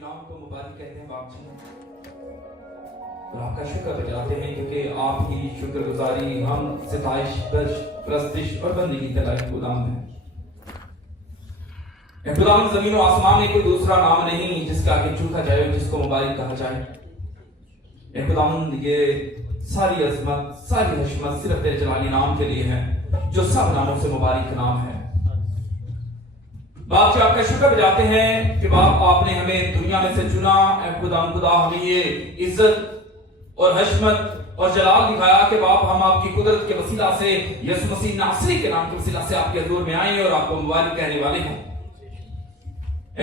नाम को मुबारक कहते हैं बाप जी, और आपका शुक्र बजाते हैं क्योंकि आप ही शुक्रगुजारी हम सिताइश प्रस्तिश और बंदगी के लायक गुलाम हैं। खुदाम जमीन और आसमान में कोई दूसरा नाम नहीं जिसके आगे झुका जाए और जिसको मुबारक कहा जाए। खुदाम ये सारी अजमत सारी हशमत सिर्फ तेरे जलाली नाम के लिए है जो सब नामों से मुबारक नाम है। बाप जी आपका शुक्र बजाते हैं कि बाप आपने हमें दुनिया में से चुना। खुदा हमें ये इज्जत और हशमत और जलाल दिखाया कि बाप हम आपकी कुदरत के वसीला से यीशु मसीह नासरी के नाम के वसीला से आपके हजूर में आए और आपको मुबारक कहने वाले हैं।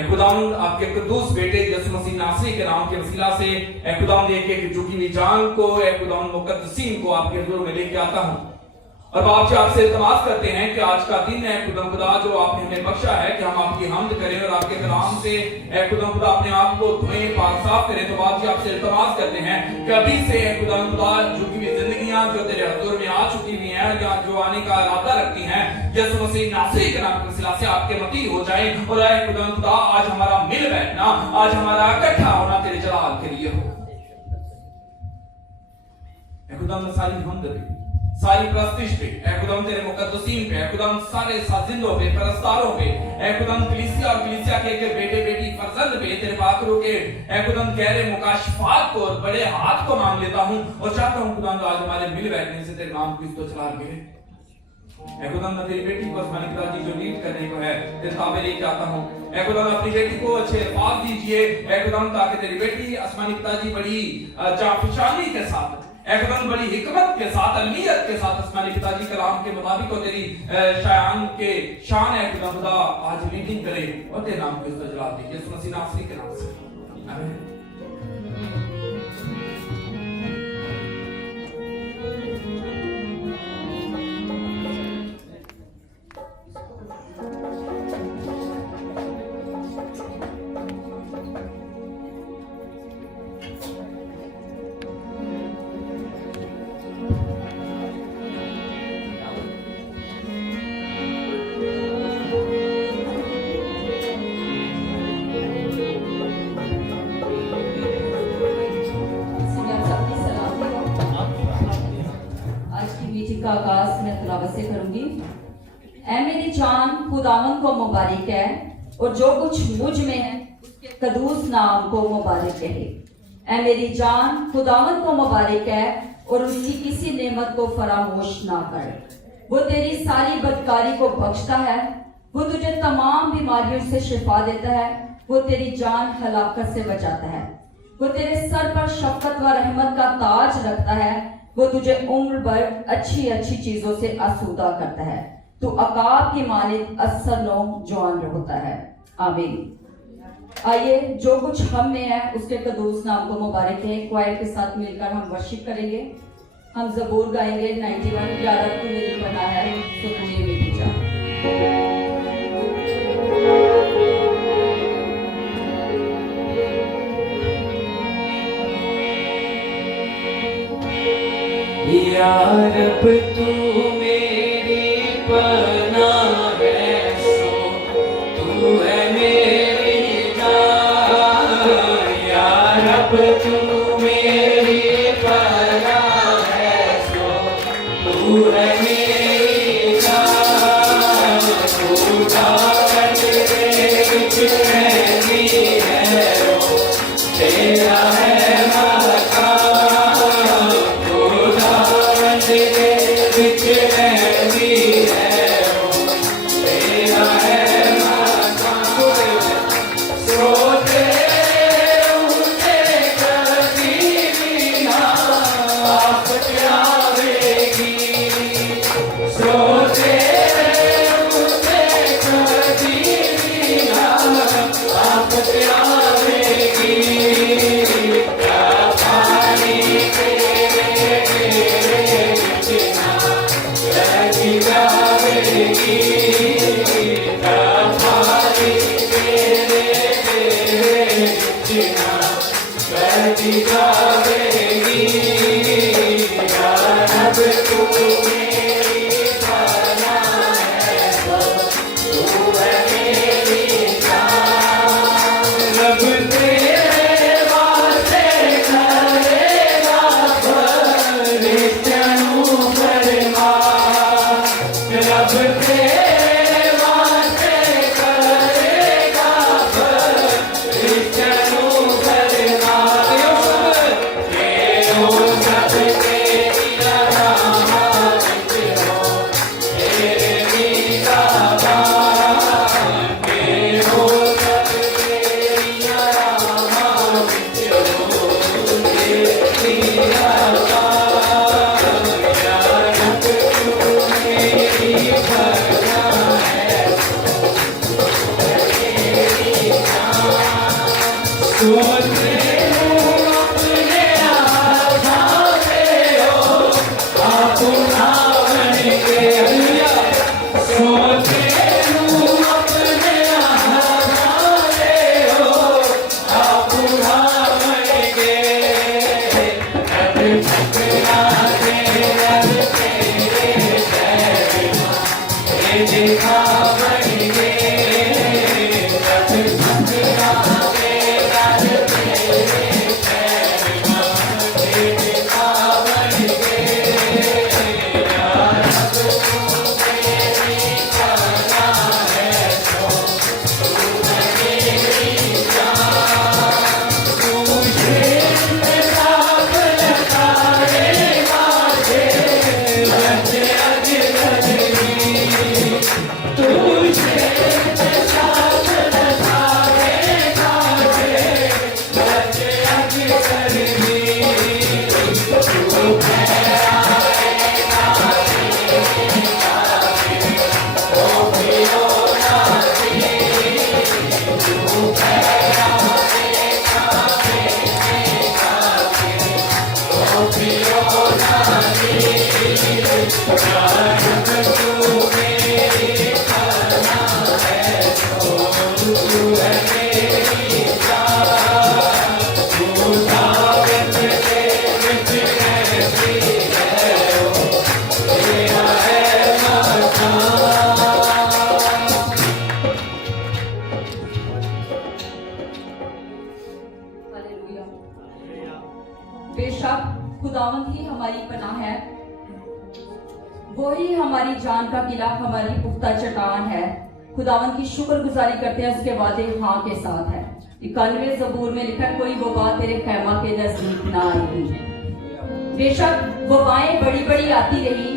खुदावंद आपके कुद्दूस बेटे यीशु मसीह नासरी के नाम के वसीला से खुदावंद एक झुकी हुई जान को खुदावंद मुकद्दसीन को आपके हजूर में लेके आता हूं और बाप जी आपसे इल्तिमास करते हैं कि आज का दिन है खुदा जो आपने हमें बख्शा है कि हम आपकी हम्द करें और आपके कलाम से खुदा अपने आप को धोएं पाक साफ करें। तो बाप जी आपसे इल्तिमास करते हैं कि अभी से खुदा झुकी हुई जिंदगियां जो तेरे हजूर में आ चुकी हुई हैं या जो आने का इरादा रखती हैं यीशु मसीह नासरी के नाम के वसीला से आपके मती हो जाए और खुदा आज हमारा मिल बैठना आज हमारा इकट्ठा होना तेरे जलाल के लिए हो। खुदा सारी हमद सारी प्रस्तिश पे खुदाम तेरे मुकद्दसीन पे खुदाम सारे साजिंदों पे परस्तारों पे खुदाम कलीसिया और कलीसिया के बेटे बेटी फर्जंद पे तेरे पाकरों के खुदाम गहरे मुकाशफात को और बड़े हाथ को मांग लेता हूं और चाहता हूं खुदाम आज हमारे मिल बैठने से तेरे नाम को इस्तो चला मिले। खुदाम तेरी बेटी को आसमानी पिता जी जो लीड करने को है तेरे ताबे लेके आता हूं। खुदाम अपनी बेटी को अच्छे अल्फाज दीजिए खुदाम ताकि तेरी बेटी आसमानी पिता जी बड़ी जाफशानी के साथ एकदम बड़ी हिकमत के साथ अलमियत के साथ आसमानी पिताजी कलाम के मुताबिक और तेरी शायान के शान है खुदा आज मीटिंग करे और तेरे नाम को इज्जत जला दे यीशु मसीह नासरी के नाम से आमीन। का आगाज मैं तिलावत से करूंगी। ऐ मेरी जान खुदावंद को मुबारक है और जो कुछ मुझ में है उसके कदूस नाम को मुबारक कहे। ऐ मेरी जान खुदावंद को मुबारक है और उसकी किसी नेमत को फरामोश ना कर। वो तेरी सारी बदकारी को बख्शता है, वो तुझे तमाम बीमारियों से शिफा देता है, वो तेरी जान हलाकत से बचाता है, वो तेरे सर पर शफकत व रहमत का ताज रखता है, वो तुझे उम्र भर अच्छी अच्छी चीजों से आसूदा करता है, तू अकाब की मानित असर नो जवान होता है। आमीन। आइए जो कुछ हम में है उसके कदूस नाम को मुबारक है। क्वायर के साथ मिलकर हम वर्शिप करेंगे। हम ज़बूर गाएंगे 91 या रब तू मेरी पनाह है सुन मेरी जान। या रब तू मेरी पनाह है सो तू है मेरी जान। या रब तू मेरी पनाह है सो तू है मेरी जान। खुदावंद तेरे विच रहनी है रो तेरा है मकान। खुदावंद तेरे विच सोते हूँ अपने हाथों में हो आप उठावेंगे सोते हूँ अपने हाथों में हो आप उठावेंगे अब ठुकरा दे अब तेरे पैर दिखावेंगे अब ठुकरा दे अब तेरे पैर दिखावेंगे यार अब तू मेरी जाना है तो तू मेरी जान तुझे साथ लगाए माथे बचे अजनबी तुझे साथ लगाए माथे बचे अजनबी तू हालेलुया। बेशक खुदावंद ही हमारी पनाह है, वो ही हमारी जान का किला, हमारी पुख्ता चट्टान है। खुदावंद की शुक्रगुजारी करते हैं, उसके वादे हाँ के साथ है। 91वें ज़बूर में लिखा कोई वबा तेरे खैमा के नजदीक ना आई। बेशक वबाएं बड़ी बड़ी आती रही।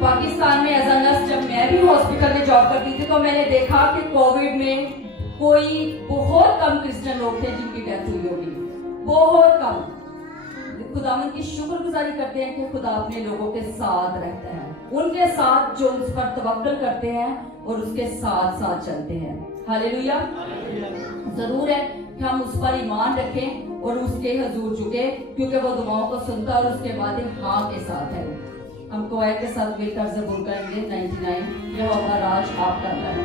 पाकिस्तान में एज अ नर्स जब मैं भी हॉस्पिटल में जॉब करती थी तो मैंने देखा कि कोविड में कोई बहुत कम क्रिश्चियन लोग थे जिनकी डेथ हुई होगी, बहुत कम। खुदावंद की शुक्रगुजारी करते हैं कि खुदा अपने लोगों के साथ रहता है, उनके साथ जो उस पर तवक्कल करते हैं और उसके साथ साथ चलते हैं। हालेलुया। जरूर है कि हम उस पर ईमान रखें और उसके हजूर झुके, क्योंकि वो दुआओं को सुनता और उसके बाद हाँ के साथ है। हम कोया के साथ मिलकर ज़बूर गाएंगे 99, यहोवा राज आप करता है।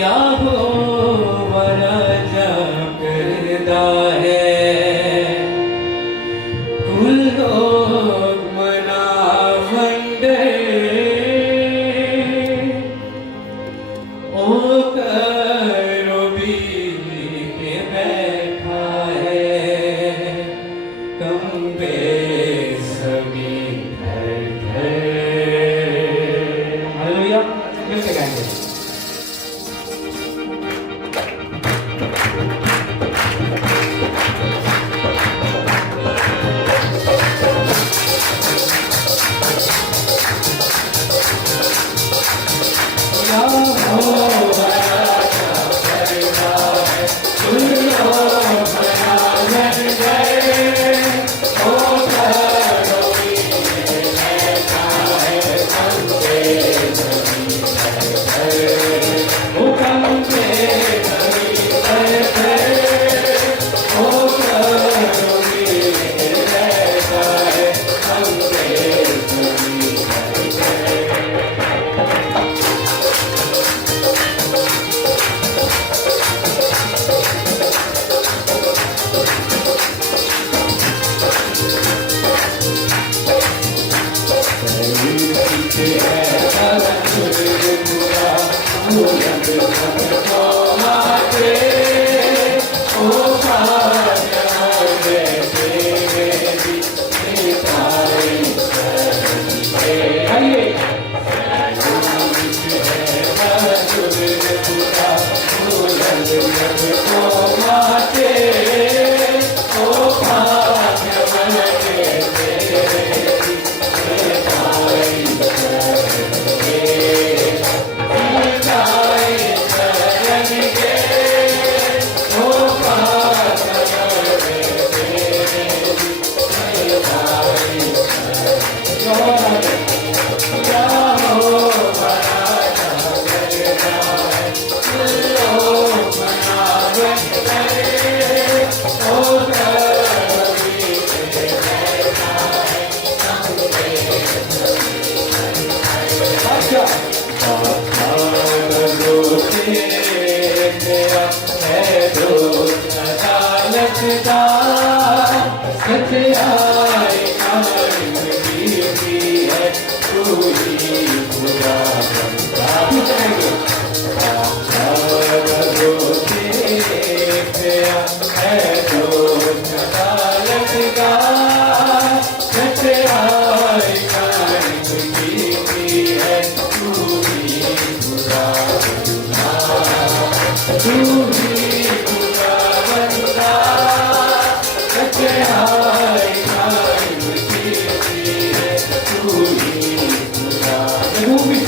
यहोवा राजा करदा है कुल लोग मनावंदे ओ करो भी के बैठा है कम बेसमी घर घर। हालेलुया। मिलके गाएंगे। अच्छा रोते गया है दोस्त अदालत का सच्चाई की है तू ही पूरा बनता रोते गया है दोस्त अदालत का सच्चाई की है तू ही पूरा बनता तू ही पूरा बनता सच्चाई की है तू ही पूरा बनता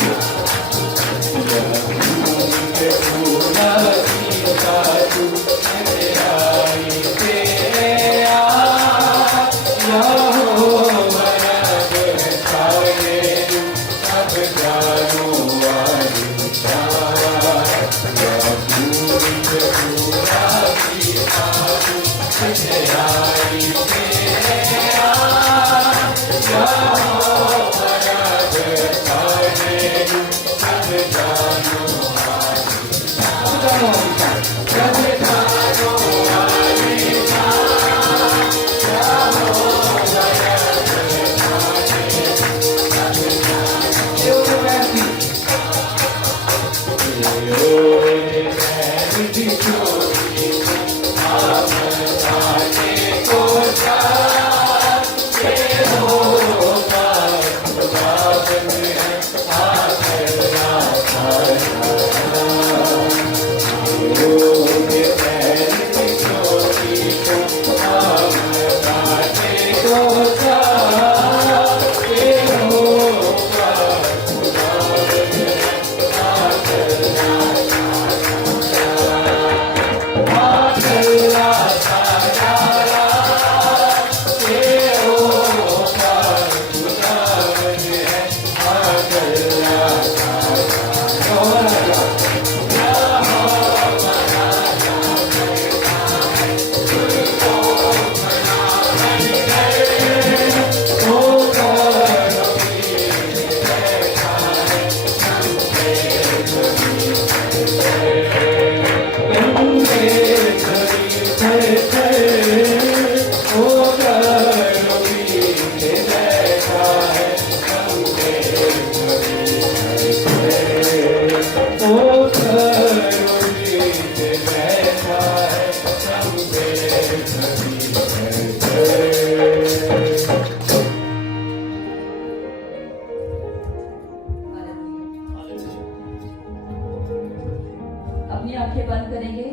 अपनी आंखें बंद करेंगे।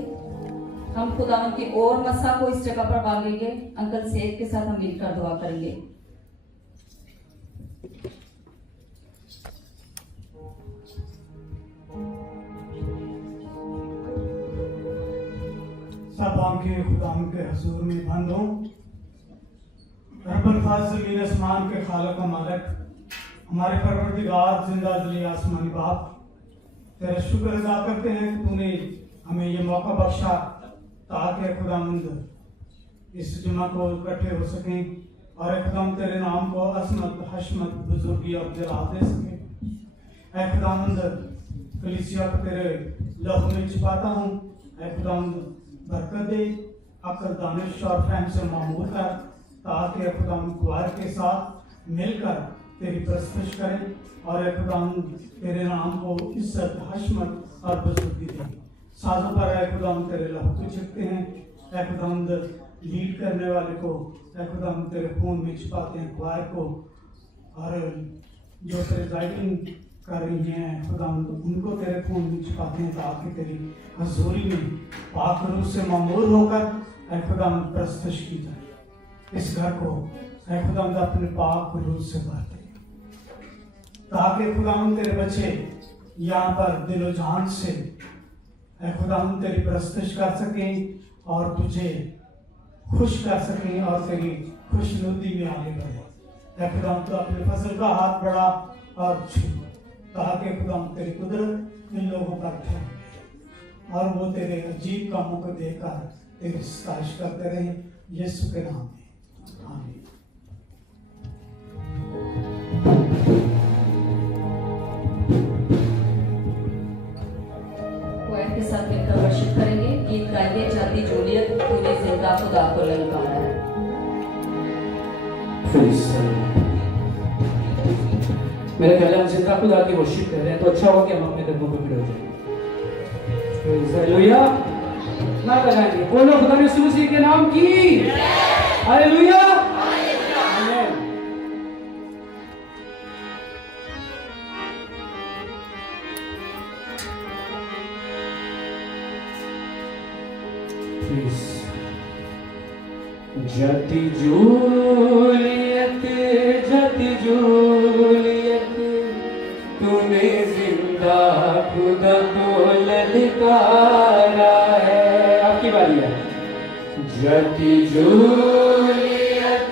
हम खुदावंद की और मसा को इस जगह पर मांगेंगे। अंकल सेठ के साथ हम मिलकर दुआ करेंगे। सब आंखें खुदावंद के हुजूर में बंद हों। रब्बुल फाज़िल ज़मीन आसमान के खालिक व मालिक, हमारे परवरदिगार जिंदा जली आसमानी बाप, तेरा शुक्र अदा करते हैं कि तूने हमें ये मौका बख्शा ताकि खुदावंद इस जुमा को इकट्ठे हो सकें और खुदावंद तेरे नाम को असमत हशमत बुजुर्गी और जलाल दे सकें। ऐ खुदावंद कलीसिया को तेरे लहू में छिपाता हूँ। ऐ खुदावंद बरकत दे, अक्ल दानिश और फहम से मामूर कर, ताकि खुदावंद कुआर के साथ मिलकर तेरी प्रस्तुत करें और खुदावंद तेरे नाम को इज्जत हशमत और बुजुर्गी दे। साजों पर ऐ खुदावंद तेरे लहू को छिपते हैं। ऐ खुदावंद लीड करने वाले को ऐ खुदावंद तेरे खून में छिपाते हैं, कुआर को, और जो प्रेजाइडिंग कर रही हैं खुदावंद उनको तेरे खून में छिपाते हैं, ताकि तेरी हजूरी में पाक रूह से मामूर होकर ऐ खुदावंद प्रस्तुत की जाए। इस घर को ऐ खुदावंद अपने पाक रूह से भर दे, ताकि खुदावंद तेरे बच्चे यहाँ पर दिलो जान से ऐ खुदावंद तेरी प्रस्तुत कर सकें और तुझे खुश कर सकें और तेरी खुशनुदी में आगे बढ़े। ऐ खुदावंद तो अपने फजल का हाथ बढ़ा और छू, ताकि खुदावंद तेरी कुदरत इन लोगों पर ठहरे और वो तेरे अजीब कामों को देखकर तेरी सताइश करते रहे। यीशु के नाम में आमीन। खुदा को ललकारा है। मेरे ख्याल हम जिंदा खुदा की वर्शिप कर रहे हैं, तो अच्छा होगा कि हम अपने कदमों पे खड़े हो जाएं। हालेलुया। ना लगाएंगे, बोलो खुदा ने यीशु मसीह के नाम की हालेलुया। आमीन। जति जूलियत तूने जिंदा खुदा को ललकारा है। आपकी बारी है। जति जूलियत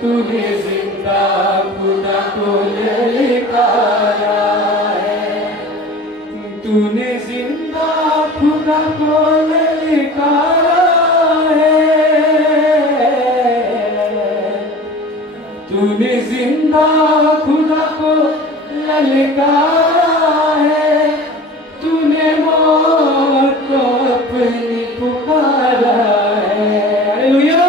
तूने जिंदा खुदा को ललकारा है। तूने जिंदा खुदा को ललकारा है। तूने जिंदा खुदा को ललकारा है। तूने मौत को अपनी पुकारा है। हालेलुया।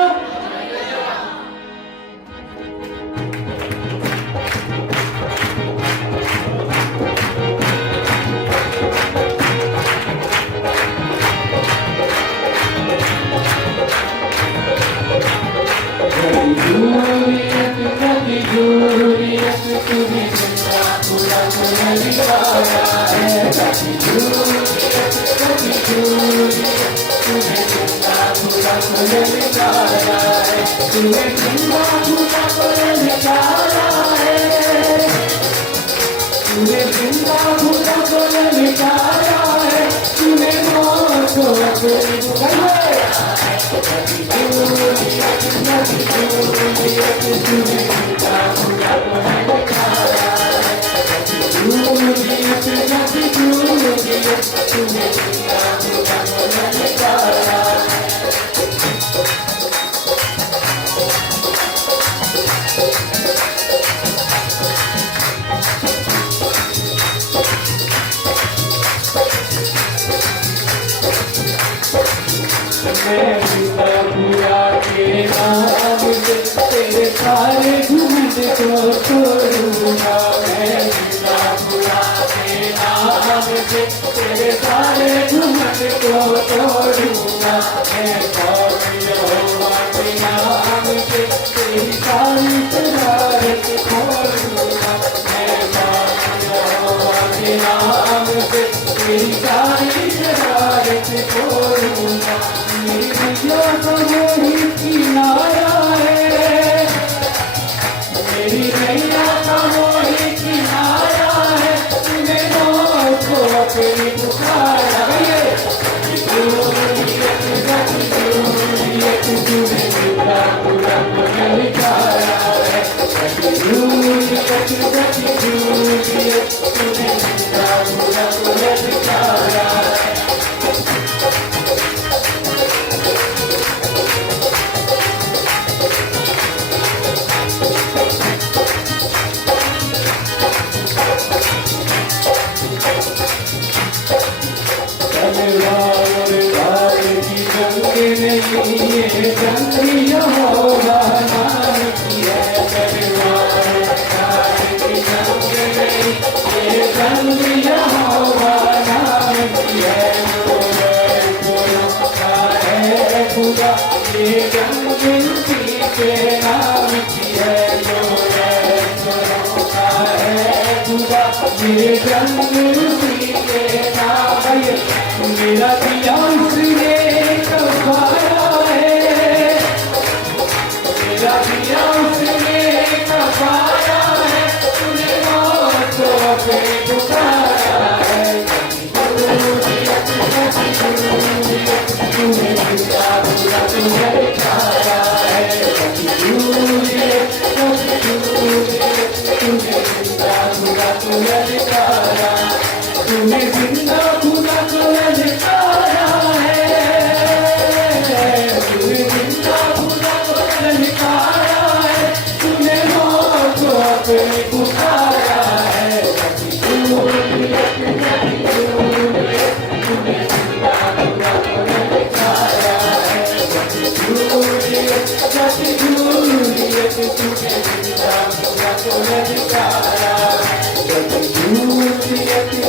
जाति जूलियत तूने जिंदा पूरा को ललकारा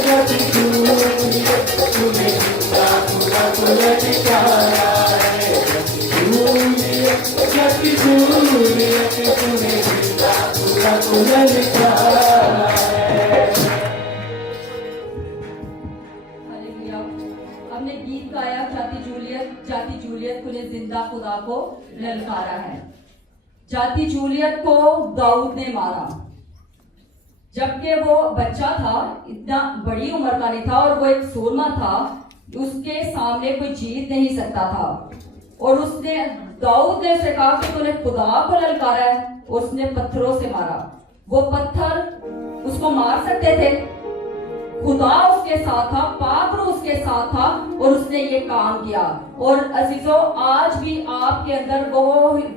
जाति जूलियत तूने जिंदा पूरा को ललकारा जाति जूलियत तूने जिंदा पूरा को ललकारा। हमने गीत गाया जाति जूलियत तूने जिंदा खुदा को ललकारा है। जाति जूलियत को दाऊद ने मारा जबकि वो बच्चा था, इतना बड़ी उम्र का नहीं था और वो एक सूरमा था, उसके सामने कोई जीत नहीं सकता था। और उसने दाऊद ने उसे कहा कि तूने खुदा को ललकारा है, उसने पत्थरों से मारा। वो पत्थर उसको मार सकते थे, खुदा उसके साथ था, पाक रूह उसके साथ था और उसने ये काम किया। और अजीजों, आज भी आपके अंदर वो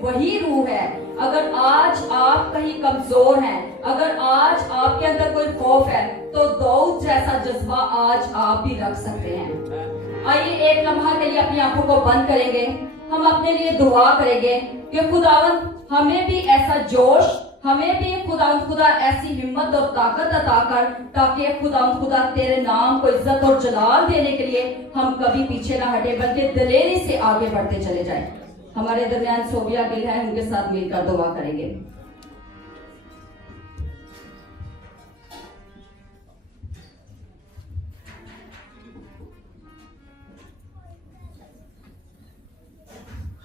वही रूह है। अगर आज आप कहीं कमजोर हैं, अगर आज आपके अंदर कोई खौफ है, तो दाऊद जैसा जज्बा आज आप भी रख सकते हैं। आइए एक लम्हा के लिए अपनी आंखों को बंद करेंगे, हम अपने लिए दुआ करेंगे कि खुदावंद हमें भी ऐसा जोश, हमें भी खुदा ऐसी हिम्मत और ताकत अता कर, ताकि खुदा तेरे नाम को इज्जत और जलाल देने के लिए हम कभी पीछे ना हटे, बल्कि दिलेरी से आगे बढ़ते चले जाएं। हमारे दरमियान सोबिया गिल है, उनके साथ मिलकर दुआ करेंगे।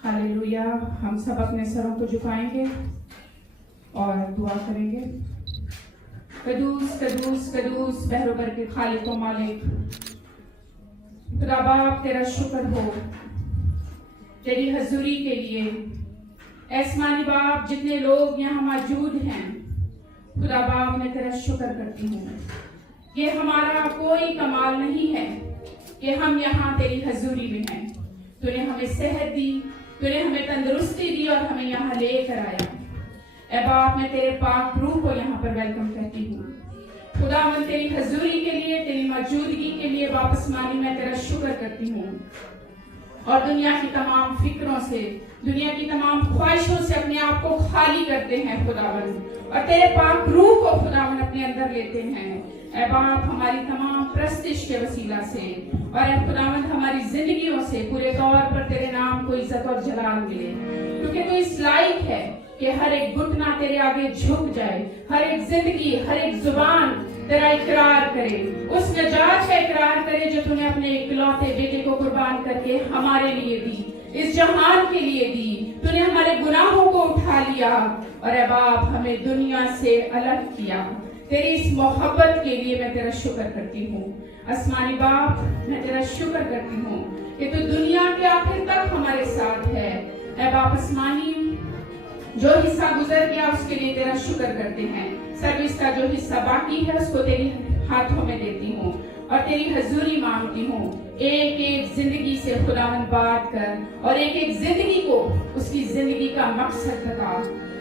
हालेलुया। हम सब अपने सरों को झुकाएंगे और दुआ करेंगे। कदूस कदूस कदूस बहरोबर के खालिक व मालिक, खुदा बाप तेरा शुक्र हो तेरी हजूरी के लिए। आसमानी बाप, जितने लोग यहाँ मौजूद हैं, खुदा बाप मैं तेरा शुक्र करती हूँ। ये हमारा कोई कमाल नहीं है कि हम यहाँ तेरी हजूरी में हैं। तूने हमें सेहत दी, तूने हमें तंदुरुस्ती दी और हमें यहाँ लेकर आया। ऐ बाप, मैं तेरे पाक रूह को यहाँ पर वेलकम कहती हूँ। खुदावंद तेरी हजूरी के लिए, तेरी मौजूदगी के लिए वापस मानी मैं तेरा शुक्र करती हूँ। और दुनिया की तमाम फिक्रों से, दुनिया की तमाम ख्वाहिशों से अपने आप को खाली करते हैं खुदावंद, और तेरे पाक रूह को खुदावंद अपने अंदर लेते हैं। ऐ बाप, हमारी तमाम प्रस्तिश के वसीला से और ऐ खुदावंद हमारी जिंदगियों से पूरे तौर पर तेरे नाम को इज्जत और जलाल मिले, क्योंकि तू इस लायक है कि हर एक घुटना तेरे आगे झुक जाए, हर एक जिंदगी, हर एक जुबान तेरा इकरार करे, उस नजात का इकरार करे जो तूने अपने इकलौते बेटे को कुर्बान करके हमारे लिए दी, इस जहान के लिए दी। तूने हमारे गुनाहों को उठा लिया और ऐ बाप हमें दुनिया से अलग किया। तेरी इस मोहब्बत के लिए मैं तेरा शुक्र करती हूँ। आसमानी बाप, मैं तेरा शुक्र करती हूँ कि तू दुनिया के आखिर तक हमारे साथ है। ऐ बाप आसमानी, जो हिस्सा गुजर गया उसके लिए तेरा शुक्र करते हैं। सर्विस का जो हिस्सा बाकी है उसको तेरी हाथों में देती हूँ और तेरी हजूरी मांगती हूँ। एक एक जिंदगी से खुदावंद बात कर और एक एक जिंदगी को उसकी जिंदगी का मकसद बता।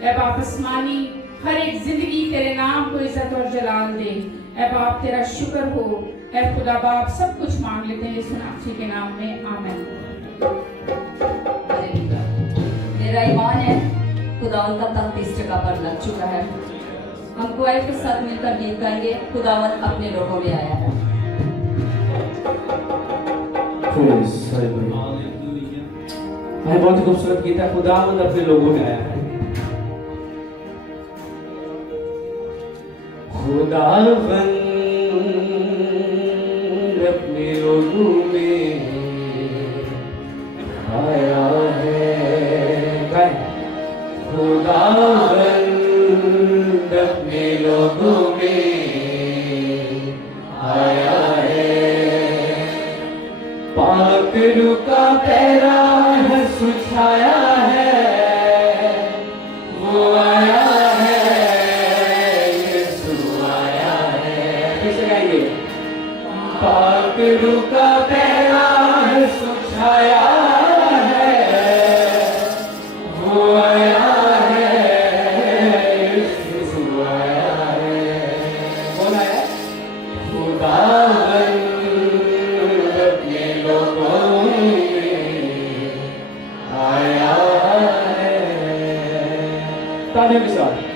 ऐ बाप आसमानी, हर एक जिंदगी तेरे नाम को इज्जत और जलाल दे। ऐ बाप तेरा शुक्र हो। ऐ खुदा बाप, सब कुछ मांग लेते हैं यीशु मसीह के नाम में, आमीन। मेरा ईमान है खुदावन का तख्त इस जगह पर लग चुका है। हम कोयल के साथ मिलकर गीत गाएंगे, खुदावन अपने लोगों में आया है। बहुत ही खूबसूरत गीत है, खुदावन अपने लोगों में आया है। खुदावन अपने लोगों में आया है। खुदावन अपने लोगों में आया है। पाक रूह का पहरा है सुछाया है, वो आया है, यीशु आया है। कैसे गाएंगे? पाक रूह का पहरा है सुछाया है, वो आया है, यीशु आया है। तालियों के साथ।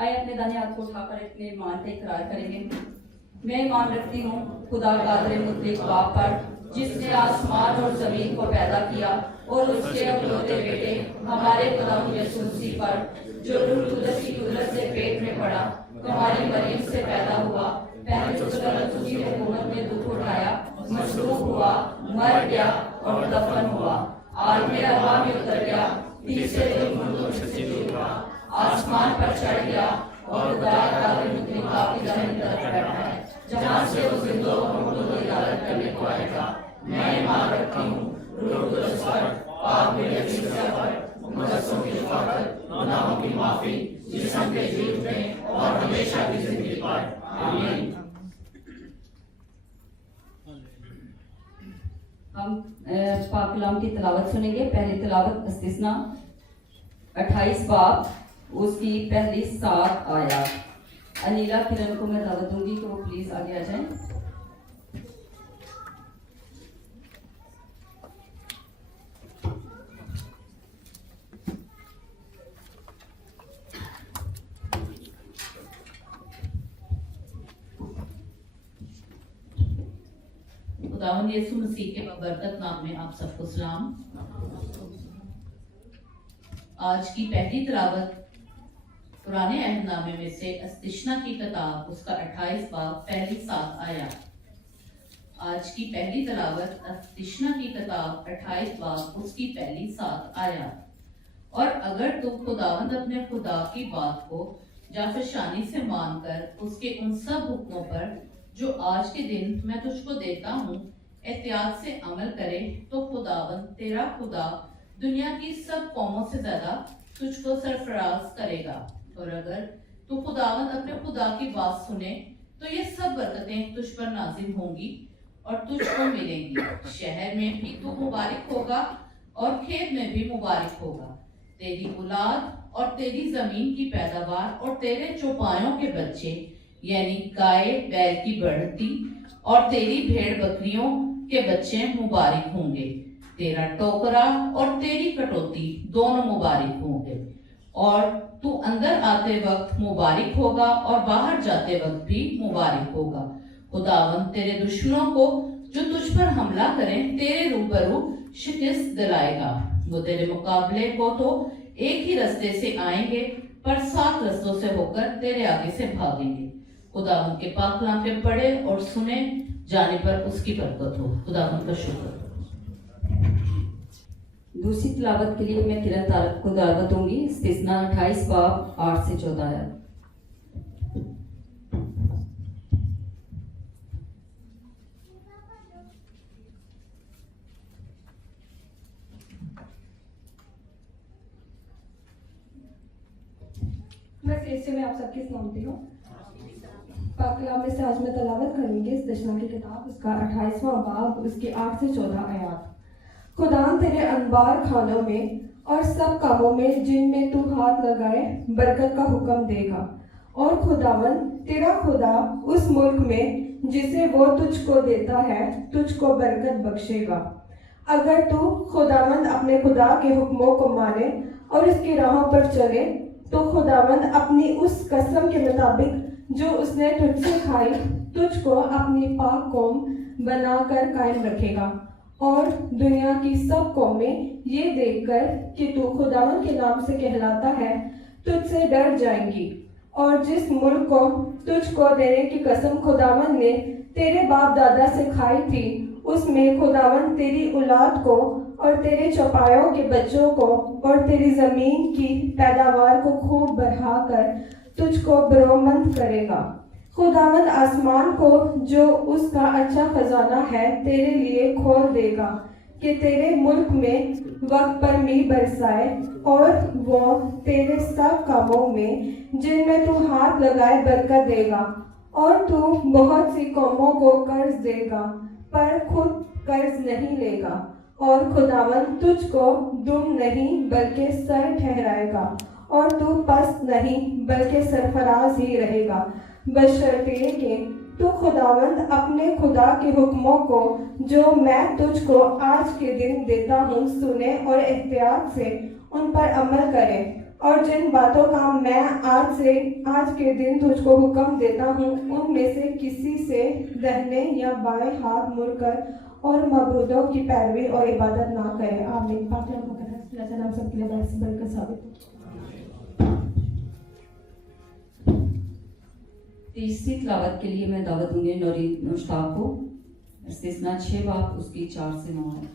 आए अपने दाहिने हाथ को उठाकर अपने ईमान पे इकरार करेंगे। मैं ईमान रखती हूँ खुदा कादिर मुतलक बाप पर, जिसने आसमान और जमीन को पैदा किया और उसके अकलौते बेटे हमारे खुदा यीशु मसीह पर, जो रूह कुदस की कुदरत से पेट में पड़ा, हमारी मरियम से पैदा हुआ, पहले तो उसकी हुकूमत में दुख उठाया, मसलूब हुआ, मर गया और दफन हुआ, आलमे अरवाह में उतर गया, तीसरे दिन मुर्दों से जी उठा, आसमान पर चढ़ गया और खुदा की दाहिनी तरफ बैठा है, जहाँ से वो जिंदों और मुर्दों की इबादत करने को आएगा। मैं ईमान रखती हूँ रूह कुदस पर, पाक कलीसिया पर, मुकद्दसों की शफाअत, गुनाहों की माफी, जिस्म के जी उठने और हमेशा की जिंदगी पाए। आमीन। हम पाक कलाम की तिलावत सुनेंगे। पहली तिलावत इस्तिस्ना 28 बाब उसकी पहली 7 आयत। अनीला किरण को मैं दावत दूंगी कि वो प्लीज आगे आ जाएं। खुदावंद यीशु मसीह के बरकत नाम में आप सबको सलाम। आज की पहली तिलावत पुराने अहदनामे में से इस्तिस्ना की किताब उसका 28 बाब पहली 7 आयत। आज की पहली तिलावत इस्तिस्ना की किताब 28 बाब उसकी पहली 7 आयत। और अगर तू खुदावंद अपने खुदा की बात को जाफशानी से मानकर उसके उन सब हुक्मों पर जो आज के दिन मैं तुझको देता हूँ एहतियात से अमल करे, तो खुदावंद तेरा खुदा दुनिया की सब कौमों से ज्यादा तुझको सरफराज करेगा। और अगर तू खुदावंद अपने खुदा की बात सुने तो ये सब बरकतें तुझ पर नाजिल होंगी और तुझको मिलेंगी। शहर में भी तू मुबारक होगा और खेत में भी मुबारक होगा। तेरी औलाद और तेरी जमीन की पैदावार और तेरे चौपायों के बच्चे यानी गाय बैल की बढ़ती और तेरी भेड़ बकरियों के बच्चे मुबारक होंगे। तेरा टोकरा और तेरी कटोती दोनों मुबारक होंगे। और तू अंदर आते वक्त मुबारक होगा और बाहर जाते वक्त भी मुबारक होगा। खुदावंद तेरे दुश्मनों को जो तुझ पर हमला करें तेरे रूबरू शिकस्त दिलाएगा। वो तेरे मुकाबले को तो एक ही रास्ते से आएंगे पर 7 रास्तों से होकर तेरे आगे से भागेंगे। खुदावंद के पाक कलाम पे पढ़े और सुने जाने पर उसकी बरकत हो। खुदावंद का शुक्र। दूसरी तिलावत के लिए मैं किरण तारक को दावत दूंगी। इस्तिस्ना 28 बाब 8 से 14 आयत। मैं फिर से आप सबकी सलामती हूँ। पाक कलाम में से आज मैं तलावत करूंगी इस्तिस्ना की किताब उसका 28वां बाब उसकी 8 से 14 आयत। खुदा तेरे अनबार खानों में और सब कामों में जिनमें तू हाथ लगाए बरकत का हुक्म देगा। और खुदावन तेरा खुदा उस मुल्क में जिसे वो तुझको देता है तुझको बरकत बख्शेगा। अगर तू खुदावंद अपने खुदा के हुक्मों को माने और इसकी राहों पर चले तो खुदावंद अपनी उस कसम के मुताबिक जो उसने तुझसे खाई तुझको अपनी पाक कौम बनाकर कायम रखेगा। और दुनिया की सब कौमें ये देखकर कि तू खुदावंद के नाम से कहलाता है तुझसे डर जाएंगी। और जिस मुल्क को तुझको देने की कसम खुदावंद ने तेरे बाप दादा से खाई थी उसमें खुदावंद तेरी औलाद को और तेरे चौपायों के बच्चों को और तेरी जमीन की पैदावार को खूब बढ़ाकर तुझको बरोमंद करेगा। खुदावंद आसमान को जो उसका अच्छा खजाना है तेरे लिए खोल देगा कि तेरे मुल्क में वक्त पर मींह बरसाए। और वो तेरे सब कामों में जिनमें तू हाथ लगाए बरकत देगा। और तू बहुत सी कौमों को कर्ज देगा पर खुद कर्ज नहीं लेगा। और खुदावंद तुझको दुम नहीं बल्कि सर ठहराएगा। और तू पस्त नहीं बल्कि सरफराज ही रहेगा बशर्ते कि तू खुदावंद अपने खुदा के हुक्मों को जो मैं तुझको आज के दिन देता हूँ सुने और एहतियात से उन पर अमल करे। और जिन बातों का मैं आज के दिन तुझको हुक्म देता हूँ उनमें से किसी से दाहिने या बाएं हाथ मुड़कर और मबूदों की पैरवी और इबादत ना करें। आमीन। पाक कलाम मुकद्दस हम सबके लिए बरकत साबित हो। तीसरी तिलावत के लिए मैं दावत दूंगी नौरीन मुश्ताक को। इस्तिस्ना 6 बाब उसकी 4 से 9 है।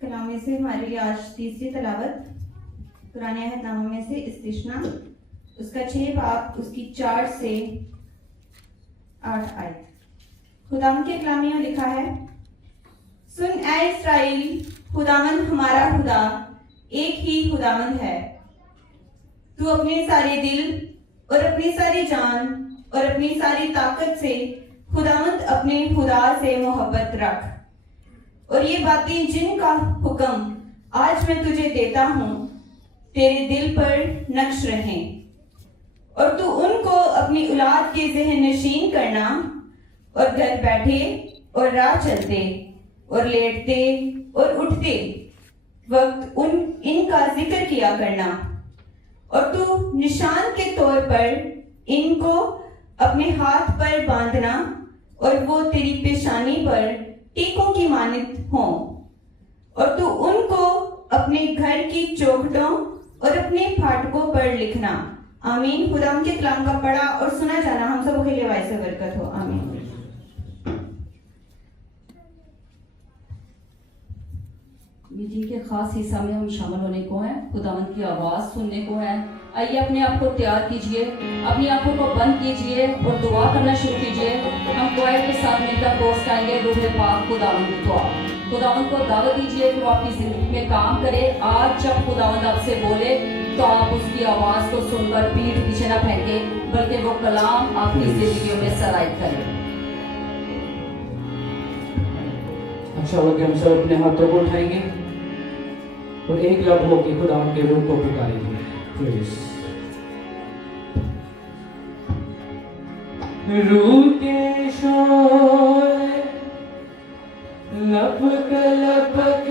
कलाम में से हमारी आज तीसरी तलावत पुराने अहदनामा में से इस्तिश्ना उसका 6 बाब उसकी 4 से 8 आयत। खुदाम के कलाम में लिखा है, सुन ऐ इस्राएल, खुदावन हमारा खुदा एक ही खुदावन है। तू अपने सारे दिल और अपनी सारी जान और अपनी सारी ताकत से खुदावंद अपने खुदा से मोहब्बत रख, और ये बातें जिनका हुक्म आज मैं तुझे देता हूँ तेरे दिल पर नक्श रहें, और तू उनको अपनी औलाद के ज़हन नशीन करना, और घर बैठे और राह चलते और लेटते और उठते वक्त इनका जिक्र किया करना, और तू निशान के तौर पर इनको अपने हाथ पर बांधना, और वो तेरी पेशानी पर टीकों की मानित हों, और तू उनको अपने घर की चौखटों और अपने फाटकों पर लिखना। आमीन। खुदाम के कलाम का पढ़ा और सुना जाना हम सबों के लिए वायसे बरकत हो। आमीन। मीटिंग के खास हिस्सा में हम शामिल होने को हैं, खुदावंद की आवाज़ सुनने को है। आइए अपने आप को तैयार कीजिए, अपनी आंखों को बंद कीजिए और दुआ करना शुरू कीजिए। हम क्वायर के साथ मिलकर कोर्स गाएंगे रूह पाक खुदावंद की दुआ। खुदावंद को दावत दीजिए कि वो आपकी जिंदगी में काम करे। आज जब खुदावंद आपसे बोले तो आप उसकी आवाज़ को सुनकर पीठ पीछे न फेंके, बल्कि वो कलाम आपकी जिंदगियों में सराय करे। अच्छा होगा कि हम सब अपने हाथों को उठाएंगे और एक लफ्ज़ होकर खुदा के रूह को पुकारेंगे। प्लीज रूह के शोर लपक लपक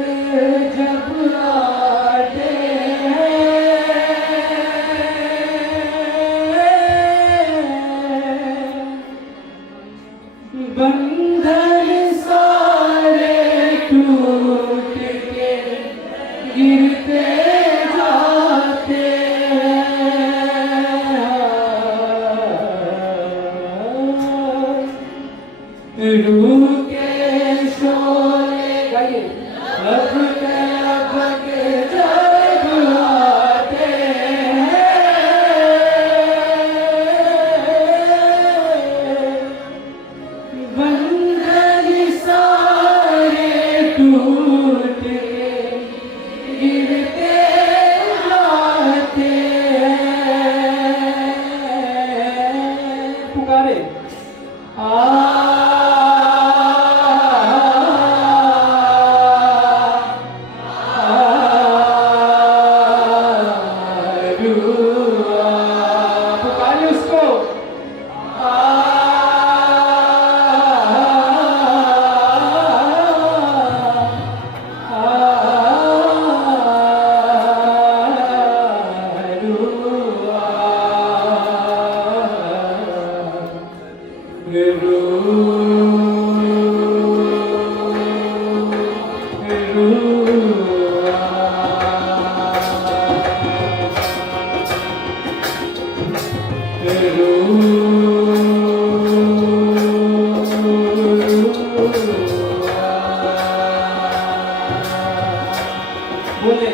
जब आते बंधन सारे टूट के गिरते जाते रूह के शोरे गाइए लपक लपक जब आते बंधन सारे टूट के गिरते जाते पुकारे पुकारे उसको बोले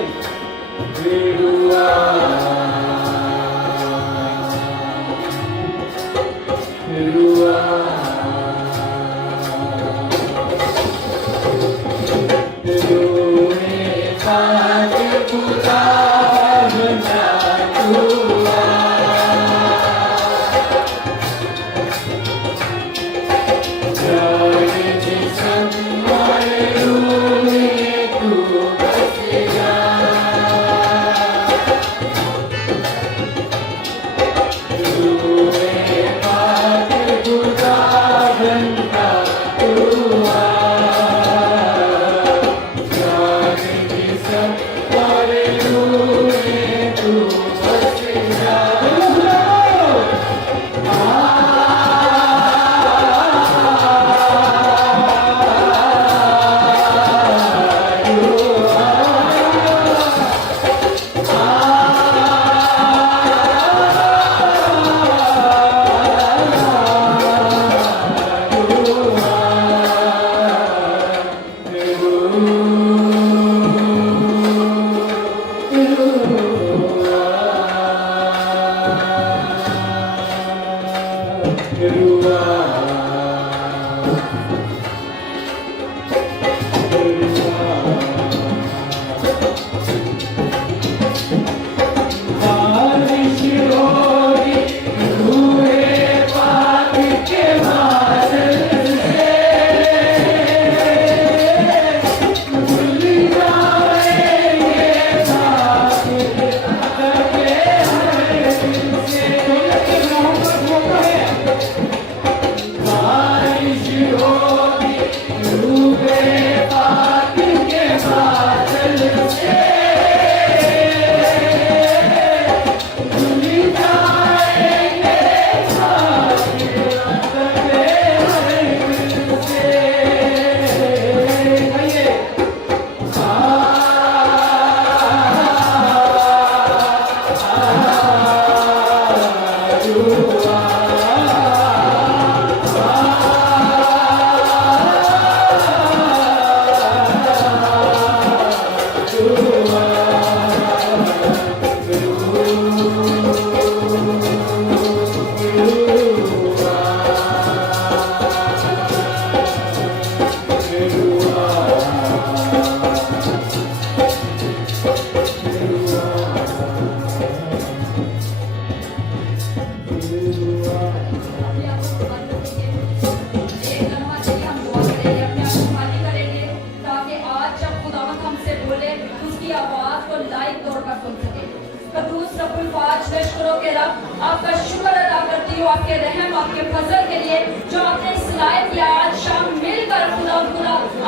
अल्फाज पेश करो के रब, आपका शुक्र अदा करती हूँ आपके रहम आपके फजल के लिए जो आपने सलाह किया आज शाम मिलकर खुदा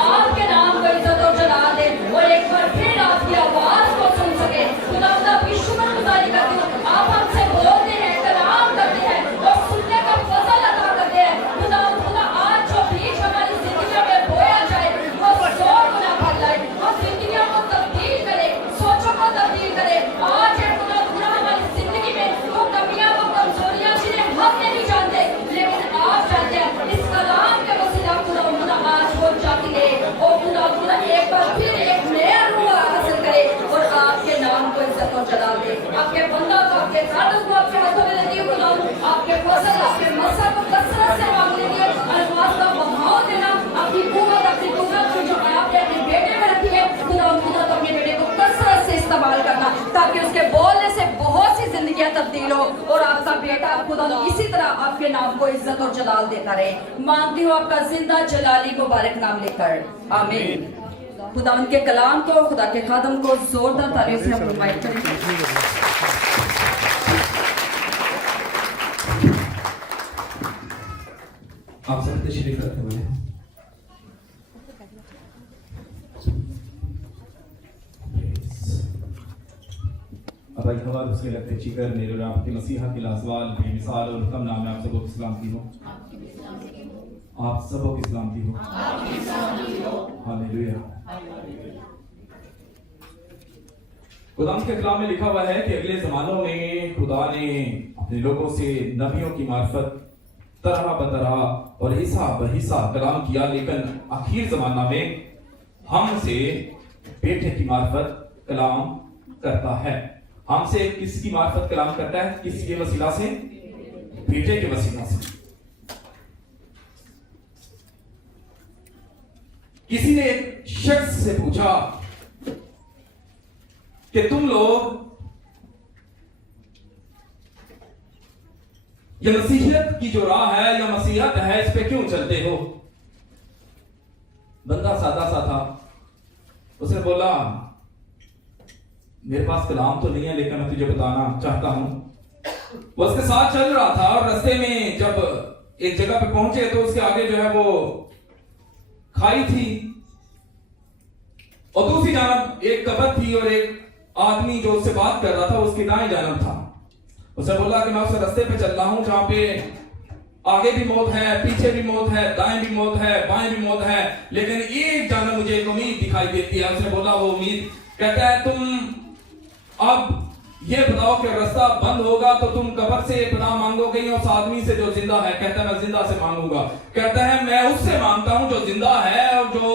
आपके नाम को इज्जत और जला दे और एक बार फिर आपकी आवाज को सुन सके। खुदा आपकी शुक्रगुजारी करती हूँ, आप हमसे बोलते हैं, कलाम करते हैं और सुनने का फजल अदा करते हैं। खुदा आज जो बीज हमारी जिंदगी में बोया जाए वो 100 गुना फल लाए और जिंदगियों को तब्दील करे, सोचों को तब्दील करे। आज है खुदा हमारी जिंदगी में वो कमियां वो कमजोरियां जिन्हें हम नहीं जानते लेकिन आप जानते हैं। इस कलाम के वसीला खुदा आज वो जाती है और खुदा एक बार फिर एक नया रूह हासिल करे और आपके नाम को इज्जत और जला दे। आपके बंदा को आपके साथ को आपके हाथों में देती हूँ खुदा, आपके फसल आपके मसा को कसरत से मांग लेती है। अल्फाज का बहाव देना आपकी कुव्वत जो आपने अपने बेटे में रखी है खुदा तो अपने बेटे को कसरत से इस्तेमाल करना ताकि उसके बोलने से बहुत सी जिंदगियां तब्दील हो और आपका बेटा खुदा इसी तरह आपके नाम को इज्जत और जलाल देता रहे। मांगती हूँ आपका जिंदा जलाली मुबारक नाम लेकर, आमीन। खुदा उनके कलाम को, खुदा के खादम को जोरदार तालियों से हम इनवाइट करेंगे। आप सब तशरीफ रखते हुए अब आई खबर उसके लगते चिकर मेरे राम के मसीहा के लाजवाल बेमिसाल और कम नाम में आप सबको इस्लाम की हो, आप सबको इस्लाम की हो। हालेलुया। खुदा के कलाम में लिखा हुआ है कि अगले जमानों में खुदा ने अपने लोगों से नबियों की मार्फत तरह बतरह और हिस्सा बहिस्सा कलाम किया, लेकिन आखिर जमाना में हमसे बेटे की मार्फत कलाम करता है। हमसे किसकी मार्फत कलाम करता है? किसके वसीला से? बेटे के वसीला से। किसी ने एक शख्स से पूछा कि तुम लोग ये मसीहत की जो राह है या मसीहत है इस पे क्यों चलते हो? बंदा सादा सा था, उसने बोला मेरे पास कलाम तो नहीं है लेकिन मैं तुझे बताना चाहता हूं। वो उसके साथ चल रहा था और रास्ते में जब एक जगह पे पहुंचे तो उसके आगे जो है वो खाई थी और दूसरी जानब एक कब्र थी और एक आदमी जो उससे बात कर रहा था उसकी दाएं जानब था। उसने बोला कि मैं उस रास्ते पे चल रहा हूं जहां पे आगे भी मौत है, पीछे भी मौत है, दाएं भी मौत है, बाएं भी मौत है, लेकिन एक जानब मुझे एक उम्मीद दिखाई देती है। उसने बोला वो उम्मीद, कहता है तुम अब ये बताओ कि रास्ता बंद होगा तो तुम कब्र से पनाह मांगोगे या उस आदमी से जो जिंदा है? कहता है मैं जिंदा से मांगूंगा। कहता है मैं उससे मांगता हूं जो जिंदा है और जो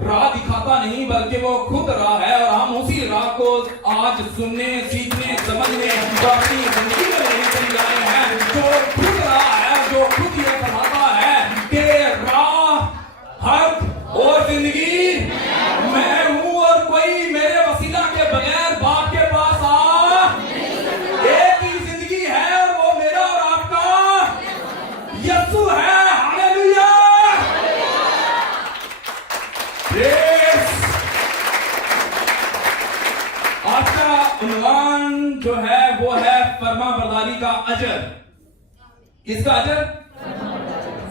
राह दिखाता नहीं बल्कि वो खुद राह है, और हम उसी राह को आज सुनने, सीखने, समझने और अपनी जिंदगी में लेने चले आए हैं, जो खुद राह है, जो खुद ये फरमाता है कि राह, हक और जिंदगी मैं हूं और कोई मेरे वसीला के बगैर बाप के पास एक ही जिंदगी है और वो मेरा और आपका यीशु है। हालेलुया। आज का उन्वान जो है वो है फरमाबरदारी का अजर। किसका अजर?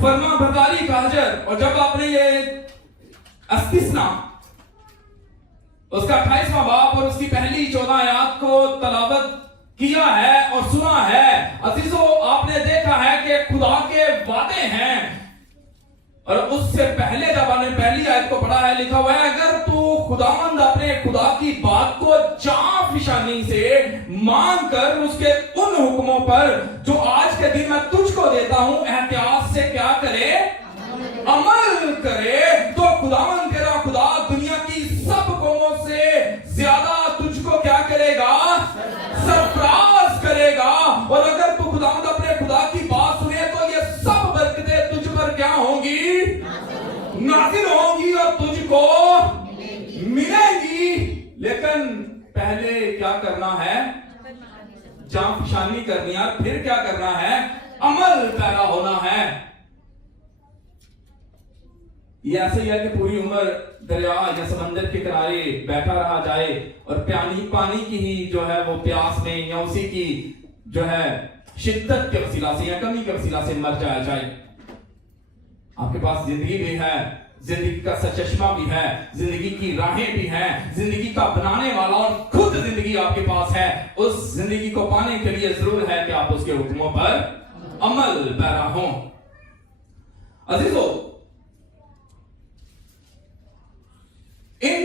फरमाबरदारी का अजर। और जब आपने ये अस्तिस्ना उसका 28वां बाब और उसकी पहली 14 आयत को तलावत किया है और सुना है, अजीजों आपने देखा है कि खुदा के वादे हैं। और उससे पहले जब आपने पहली आयत को पढ़ा है, लिखा हुआ है अगर तू खुदावंद अपने खुदा की बात को जान फिशानी से मांग कर उसके उन हुक्मों पर जो आज के दिन मैं तुझको देता हूं एहतियात से क्या करे? अमल करे, तो खुदावंद तेरा खुदा दुनिया की सब कौमों से ज्यादा तुझको क्या करेगा? सरफराज करेगा। और अगर तू खुदावंद अपने खुदा की बात सुने तो ये सब बरकतें तुझ पर क्या होंगी? नाज़िल होंगी और तुझको मिलेंगी। लेकिन पहले क्या करना है? जान फिशानी करनी है, फिर क्या करना है? अमल पैदा होना है। ये ऐसे ही है कि पूरी उम्र दरिया या समंदर के किनारे बैठा रहा जाए और पानी की ही जो है वो प्यास में या उसी की जो है शिद्दत के वसीला से या कमी के वसीला से मर जाया जाए। आपके पास जिंदगी भी है, जिंदगी का सचश्मा भी है, जिंदगी की राहें भी हैं, जिंदगी का बनाने वाला और खुद जिंदगी आपके पास है। उस जिंदगी को पाने के लिए जरूर है कि आप उसके हुक्मों पर अमल पैरा हों। अजीजों, इन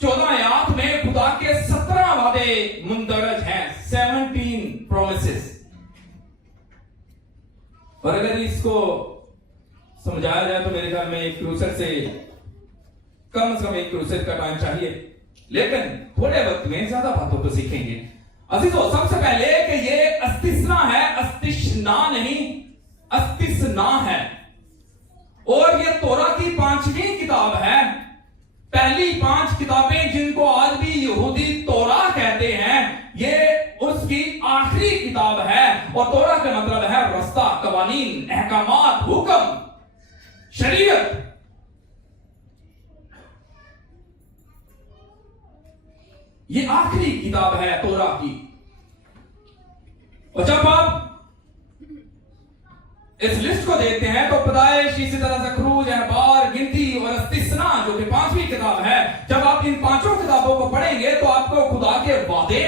14 आयात में खुदा के 17 वादे मुंदरज हैं, 17 प्रोमिसेस। और अगर इसको समझाया जाए तो मेरे ख्याल में एक क्रूसर से कम से कम एक क्रूसर का टाइम चाहिए, लेकिन थोड़े वक्त में ज्यादा बातों को सीखेंगे। अजीजों, सबसे पहले कि ये अस्तिस्ना है, अस्तिश्ना नहीं, अस्तिस्ना है। और ये तोरा की 5वीं किताब है। पहली 5 किताबें जिनको आज भी यहूदी तोरा कहते हैं, ये उसकी आखिरी किताब है। और तोरा का मतलब है रास्ता, कवानीन, अहकामात, हुक्म, शरीयत। ये आखिरी किताब है तोरा की। और जब आप इस लिस्ट को देखते हैं तो पैदाइश, इसी तरह से खरूज, अहबार, गिनती और इस्तिस्ना जो कि 5वीं किताब है, जब आप इन 5 किताबों को पढ़ेंगे तो आपको खुदा के वादे,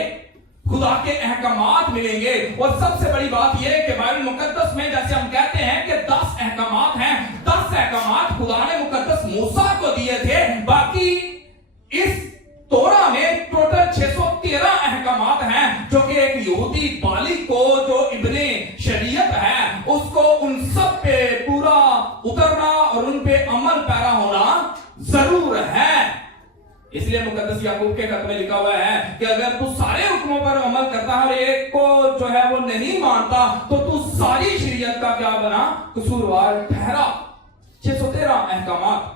खुदा के अहकामात मिलेंगे। और सबसे बड़ी बात यह कि बाइबल मुकद्दस में जैसे हम कहते हैं कि 10 अहकामात हैं, 10 अहकामात खुदा ने मुकद्दस मूसा को दिए थे। बाकी इस तोरा में टोटल 613 अहकामात हैं जो कि एक यहूदी बालिग को, जो इब्ने शरीयत है, उसको उन सब पे पूरा उतरना और उन पे अमल पैरा होना जरूर है। इसलिए मुकद्दस याकूब के खत में लिखा हुआ है कि अगर तू सारे हुक्मों पर अमल करता है और एक को जो है वो नहीं मानता तो तू सारी शरीयत का क्या बना, कसूरवार ठहरा। 613 अहकामात।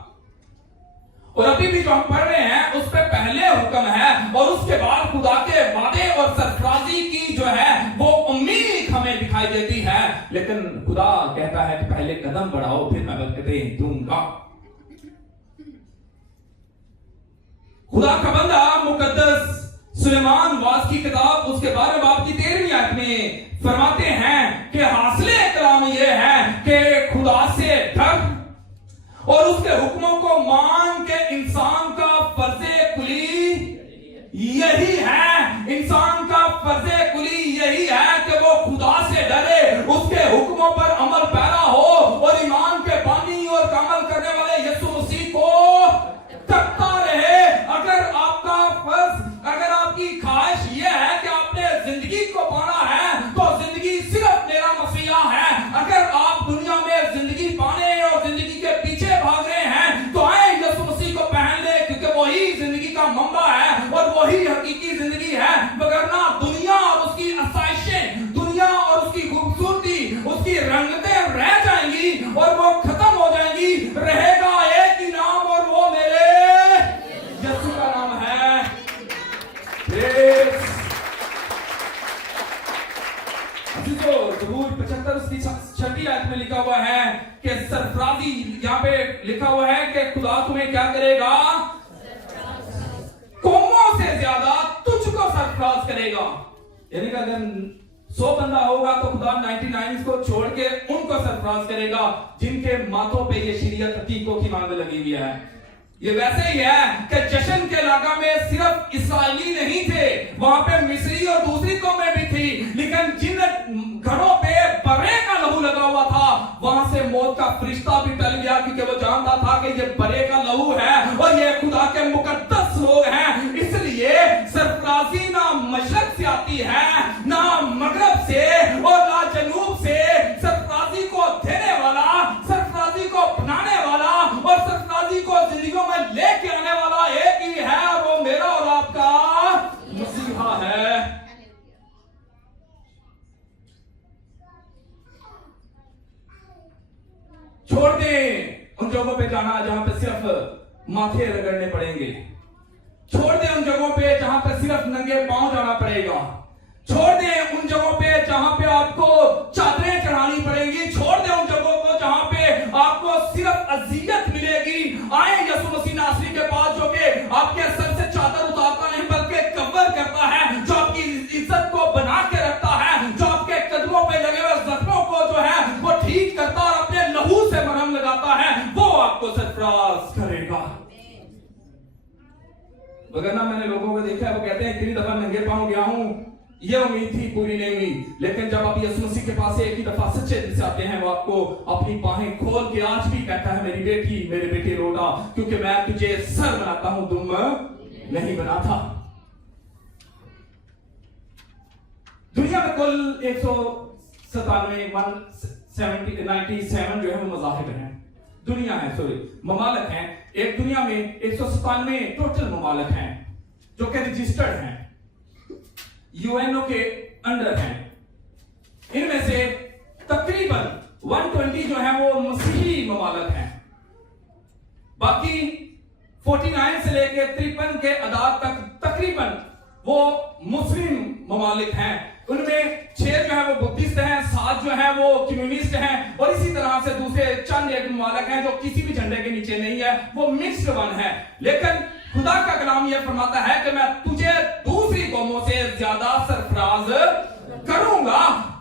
और अभी भी जो हम पढ़ रहे हैं उस पे पहले हुक्म है और उसके बाद खुदा के वादे और सरफराजी की जो है वो उम्मीद हमें दिखाई देती है। लेकिन खुदा कहता है कि पहले कदम बढ़ाओ, फिर मैं बरकतें दूंगा। खुदा का बंदा मुकद्दस सुलेमान वास की किताब उसके 12वें बाब की 13वीं आयत में फरमाते हैं कि हासिले कलाम यह है कि खुदा से डर और उसके हुक्मों को मान के इंसान का फर्जे कुली यही है। इंसान का फर्जे कुली यही है कि वो खुदा से डरे, उसके हुक्मों पर अमल पैरा हो और ईमान के बानी और अमल करने वाले यीशु मसीह को तकता रहे। अगर आपका फर्ज, अगर आपकी ख्वाहिश यह है कि आपने जिंदगी को पाना है तो जिंदगी सिर्फ मेरा मसीहा है। अगर आप दुनिया में जिंदगी पाने और जिंदगी के पीछे भाग रहे हैं तो आए यीशु मसीह को पहन ले, क्योंकि वही जिंदगी का मंबा है और वही हकीकी जिंदगी है। वगरना दुनिया और उसकी आसाइशें, दुनिया और उसकी खूबसूरती, उसकी रंगतें रह जाएंगी और वो खत्म हो जाएंगी। रहेगा एक ही नाम और वो मेरे यीशु का नाम है। ज़बूर 75 उसकी 6वीं आयत में लिखा हुआ है कि सरफराजी, यहाँ पे लिखा हुआ है कि खुदा तुम्हें क्या करेगा, कौमों से ज्यादा तुझको सरफराज करेगा। यानी कि अगर 100 बंदा होगा तो खुदा 99 को छोड़ के उनको सरफराज करेगा जिनके माथों पे ये शरीयत अतीकों की मांग लगी हुई है। ये वैसे ही है कि जश्न के इलाका में सिर्फ इसराइली नहीं थे, वहां पे मिस्री और दूसरी कौमें भी थी, लेकिन जिन घरों पे बरे का लहू लगा हुआ था वहां से मौत का फरिश्ता भी टल गया, क्योंकि वो जानता था कि ये बरे का लहू है और ये खुदा के मुकद्दस लोग हैं। इसलिए सरफराजी ना मशरक से आती है, ना मगरब से और ना जनूब से। सरफराजी को देने वाला, सरफराजी को बनाने वाला और सरफराजी को जिंदगियों में लेके आने वाला एक ही है और वो मेरा और आपका मसीहा है। छोड़ दें उन जगहों पे जाना जहां पे सिर्फ माथे रगड़ने पड़ेंगे। छोड़ दें उन जगहों पे जहां पे सिर्फ नंगे पांव जाना पड़ेगा। छोड़ दें उन जगहों पे जहां पे आपको चादरें चढ़ानी पड़ेगी। छोड़ दें उन जगहों को जहां पे आपको सिर्फ अजियत मिलेगी। आए यीशु मसीह नासरी के वगरना मैंने लोगों को देखा है, वो कहते हैं इतनी दफा नंगे पांव गया हूं, ये उम्मीद थी, पूरी नहीं हुई। लेकिन जब आप यीशु मसीह के पास एक ही दफा सच्चे दिल से आते हैं, वो आपको अपनी बाहें खोल के आज भी कहता है, मेरी बेटी, मेरे बेटे लौटा, क्योंकि मैं तुझे सर बनाता हूं, दुम नहीं बनाता। दुनिया में कुल 197 जो है वो मज़ाहिब हैं, दुनिया है, सॉरी ममालक हैं। एक दुनिया में 197 टोटल ममालक हैं जो कि रजिस्टर्ड हैं, यूएनओ के अंडर हैं। इनमें से तकरीबन 120 जो है वो मसीही ममालक हैं, बाकी 49 से लेकर 53 के अदाद तक तकरीबन वो मुस्लिम ममालिक हैं। उनमें 6 जो है वो बुद्धिस्ट हैं, 7 जो है वो कम्युनिस्ट हैं, और इसी तरह से दूसरे चंद एक ममालिक हैं जो किसी भी झंडे के नीचे नहीं है, वो मिक्स्ड वन है। लेकिन खुदा का कलाम यह फरमाता है कि मैं तुझे दूसरी कौमों से ज्यादा सरफराज करूंगा।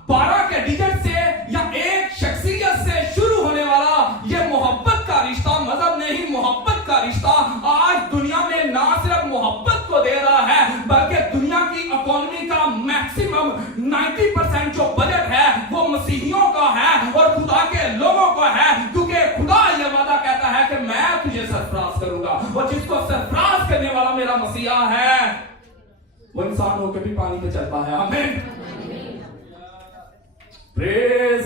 12 के डिजिट से या एक शख्सियत से शुरू होने वाला यह मोहब्बत का रिश्ता, मजहब नहीं, मोहब्बत का रिश्ता आज दुनिया में ना सिर्फ मोहब्बत को दे रहा है, बल्कि दुनिया की इकोनॉमी का मैक्सिमम 90% जो बजट है वो मसीहियों का है और खुदा के लोगों का है, क्योंकि खुदा यह वादा कहता है कि मैं तुझे सरफराज करूंगा, और जिसको सरफराज करने वाला मेरा मसीहा है वो इंसान होकर भी पानी पे चलता है। आमीन, प्रेज।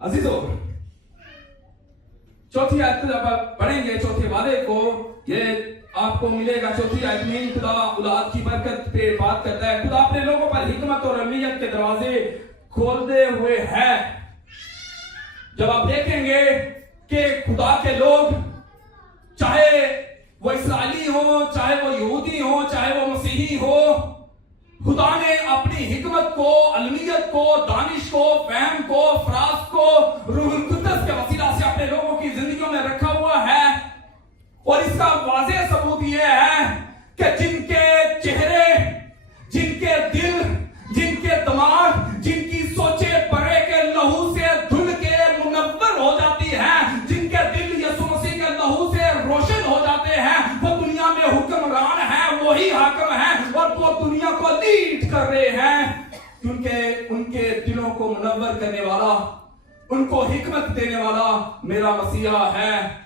अजीजों, चौथी आयत को जब आप पढ़ेंगे, चौथे वादे को, ये आपको मिलेगा। चौथी आयत में खुदा औलाद की बरकत पे बात करता है। खुदा अपने लोगों पर हिकमत और अमलीयत के दरवाजे खोलते हुए है। जब आप देखेंगे कि खुदा के लोग, चाहे वो इस्राएली हो, चाहे वो यहूदी हो, चाहे वो मसीही हो, खुदा ने अपनी हिकमत को, अलमियत को, दानिश को, फहम को, फराज को रूहुल कुद्दस के वसीला से अपने लोगों की जिंदगियों में रखा हुआ है। और इसका वाज़ेह सबूत यह है कि जिनके चेहरे, जिनके दिल, जिनके दिमाग, जिनकी सोचे परे के लहू से धुल के मुनव्वर हो जाती है, जिनके दिल यीशु मसीह के लहू से रोशन हो जाते हैं, वो दुनिया में हुक्मरान है, वही हाकिम है और वो दुनिया को लीड कर रहे हैं, क्योंकि उनके दिलों को मुनव्वर करने वाला, उनको हिकमत देने वाला मेरा मसीहा है,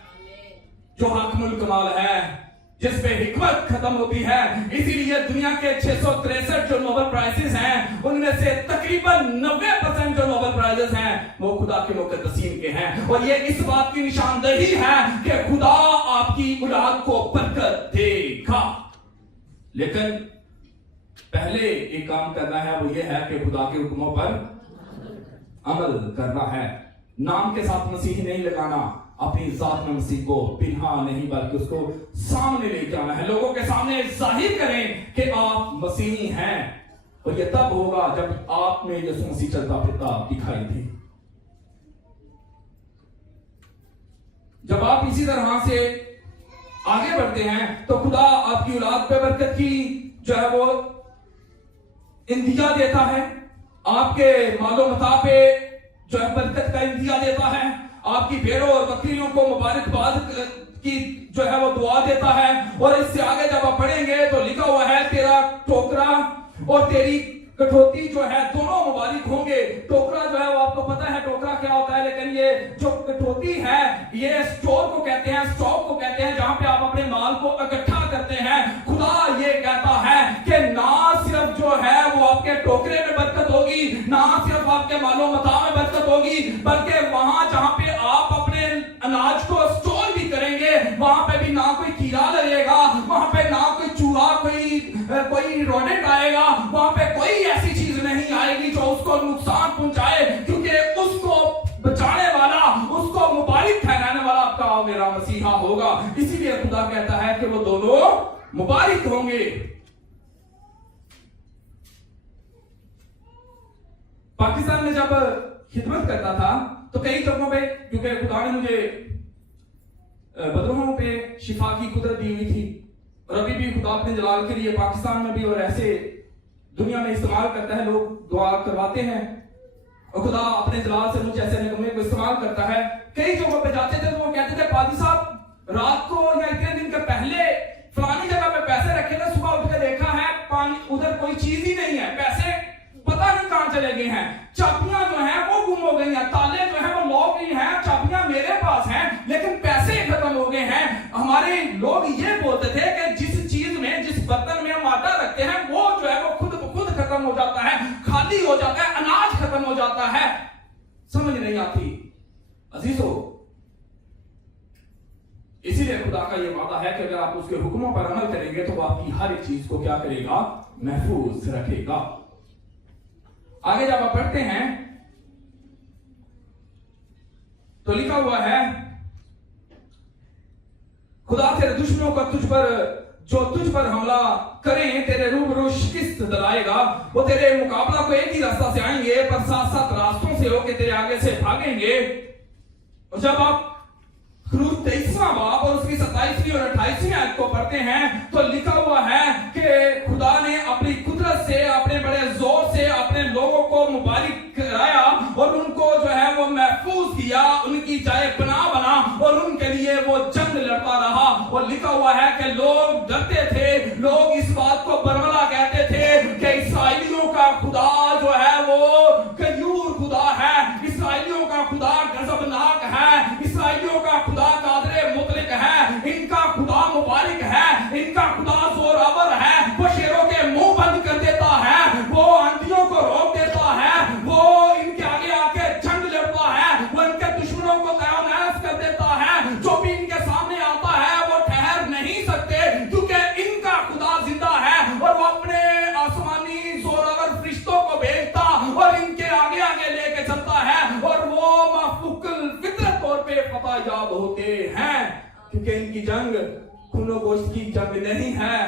जो हाकिमुल कमाल है, जिस पे हिकमत खत्म होती है। इसीलिए दुनिया के 663 जो नोबेल प्राइजेस हैं, उनमें से तकरीबन 90% जो नोबेल प्राइजेस हैं वो खुदा के मुक़द्दसीन के हैं। और ये इस बात की निशानदेही है कि खुदा आपकी औलाद को बरकत देगा। लेकिन पहले एक काम करना है, वो ये है कि खुदा के हुक्मों पर अमल करना है। नाम के साथ मसीह नहीं लगाना, अपनी जात में मसीह को पिन्हा नहीं बल्कि उसको सामने लेके आना है, लोगों के सामने जाहिर करें कि आप मसीही हैं। और ये तब होगा जब आप में यीशु मसीह चलता फिरता दिखाई दे। जब आप इसी तरह से आगे बढ़ते हैं तो खुदा आपकी औलाद पे बरकत की जो है वो इंदिया देता है, आपके मालो मता पे जो है बरकत का इंदिया देता है, आपकी भेड़ों और बकरियों को मुबारकबाद की जो है वो दुआ देता है। और इससे आगे जब आप पढ़ेंगे तो लिखा हुआ है, तेरा टोकरा और तेरी कठौती जो है दोनों मुबारक होंगे। टोकरा जो है वो आपको पता है टोकरा क्या होता है, लेकिन ये जो कठौती है ये स्टोर को कहते हैं, स्टॉक को कहते हैं, जहां पे आप अपने माल को इकट्ठा करते हैं। खुदा ये कहता है कि ना सिर्फ जो है वो आपके टोकरे में बरकत होगी, ना सिर्फ आपके मालो मता में बरकत होगी, बल्कि वहां जहां पे आप अपने अनाज को स्टोर भी करेंगे वहां पे भी ना कोई कीड़ा लगेगा, वहां पे ना कोई चूहा, कोई रोडेंट आएगा, वहां पे कोई ऐसी चीज नहीं आएगी जो उसको नुकसान पहुंचाए, क्योंकि उसको बचाने वाला, उसको मुबारक ठहराने वाला आपका मेरा मसीहा होगा। इसीलिए खुदा कहता है कि वो दोनों मुबारक होंगे। पाकिस्तान में जब खिदमत करता था तो कई जगहों पे, क्योंकि खुदा ने मुझे बदरूहों पे शिफा की कुदरत दी हुई थी, और अभी भी खुदा अपने जलाल के लिए पाकिस्तान में भी और ऐसे दुनिया में इस्तेमाल करता है, लोग दुआ करवाते हैं और खुदा अपने जलाल से मुझे ऐसे निगमे को इस्तेमाल करता है। कई जगहों पे जाते थे तो वो कहते थे, पादी साहब रात को या इतने दिन के पहले फलानी जगह पे पैसे रखे थे, सुबह उठ के देखा है पानी उधर कोई चीज ही नहीं है, पैसे पता नहीं कहां चले गए हैं, चाबियां जो हैं वो गुम हो गई हैं, ताले जो हैं वो लॉक ही हैं, चाबियां मेरे पास हैं लेकिन पैसे खत्म हो गए हैं। हमारे लोग ये बोलते थे कि जिस चीज में, जिस बर्तन में हम आटा रखते हैं वो जो है वो खुद ब खुद खत्म हो जाता है, खाली हो जाता है, अनाज खत्म हो जाता है। समझ नहीं आती अजीजों। इसीलिए खुदा का ये वादा है कि अगर आप उसके हुक्मों पर अमल करेंगे तो वो आपकी हर एक चीज को क्या करेगा, महफूज रखेगा। आगे जब आप पढ़ते हैं तो लिखा हुआ है, खुदा तेरे दुश्मनों का तुझ पर, जो तुझ पर हमला करें तेरे रूबरू शिकस्त दिलाएगा। वो तेरे मुकाबला को एक ही रास्ता से आएंगे पर 7-7 रास्तों से होके तेरे आगे से भागेंगे। और जब आप खरूज 23वां बाब और उसकी 27वीं और 28वीं आयत को पढ़ते हैं तो लिखा हुआ है कि खुदा ने अपनी कुदरत से, अपने बड़े जोर से अपने लोगों को मुबारक कराया और उनको जो है वो महफूज किया, उनकी जाए पनाह बना और उनके लिए वो जंग लड़ता रहा। और लिखा हुआ है कि लोग डरते थे, लोग इस बात को बरमला कहते थे कि इसराइलियों का खुदा जो है वो गयूर खुदा है, इसराइलियों का खुदा गजबनाक है, इसराइलियों का खुदा कादरे मुतलिक है, इनका खुदा मुबारक है, इनका खुदा जोरावर है, वो शेरों के मुंह बंद कर देता है, वो आंधियों को रोक देता है, वो इनके आगे आके जंग लड़ता है, वो इनके दुश्मनों को तहस कर देता है। जो भी इनके सामने आता है वो ठहर नहीं सकते क्योंकि इनका खुदा जिंदा है और वो अपने आसमानी जोरावर फरिश्तों को भेजता और इनके आगे आगे लेके चलता है और वो माफूकुल फितरत तौर पे फतह याब होते हैं क्योंकि इनकी जंग खूनो गोश्त की जंग नहीं है,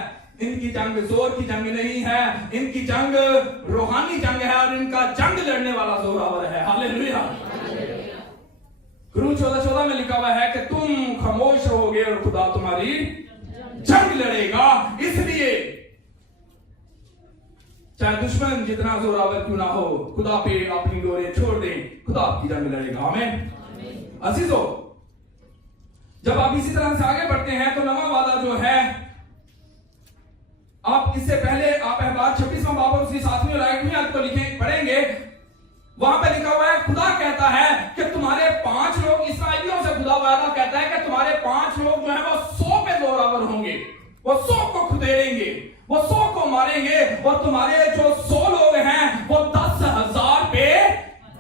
इनकी जंग जोर की जंग नहीं है, इनकी जंग रूहानी जंग है और इनका जंग लड़ने वाला जोरावर है। हालेलुया। खरूज 14:14 में लिखा हुआ है कि तुम खामोश रहोगे और खुदा तुम्हारी जंग लड़ेगा। इसलिए चाहे दुश्मन जितना जोरावर क्यों ना हो, खुदा पे अपनी डोरें छोड़ दें, खुदा आपकी जंग लड़ेगा। आमीन। अजीजों, जब आप इसी तरह से आगे बढ़ते हैं तो नवा वादा जो है, आप इससे पहले आप अहबार 26वां बाब और उसकी 7वीं और 8वीं आयत को पढ़ेंगे, वहां पे लिखा हुआ है, खुदा कहता है कि तुम्हारे 5 लोग, इसराइलियों से खुदा वादा कहता है कि तुम्हारे 5 लोग जो है वो 100 पे जोरावर होंगे, वो 100 को खुदेड़ेंगे, वो 100 को मारेंगे और तुम्हारे जो 100 लोग हैं वो 10,000 पे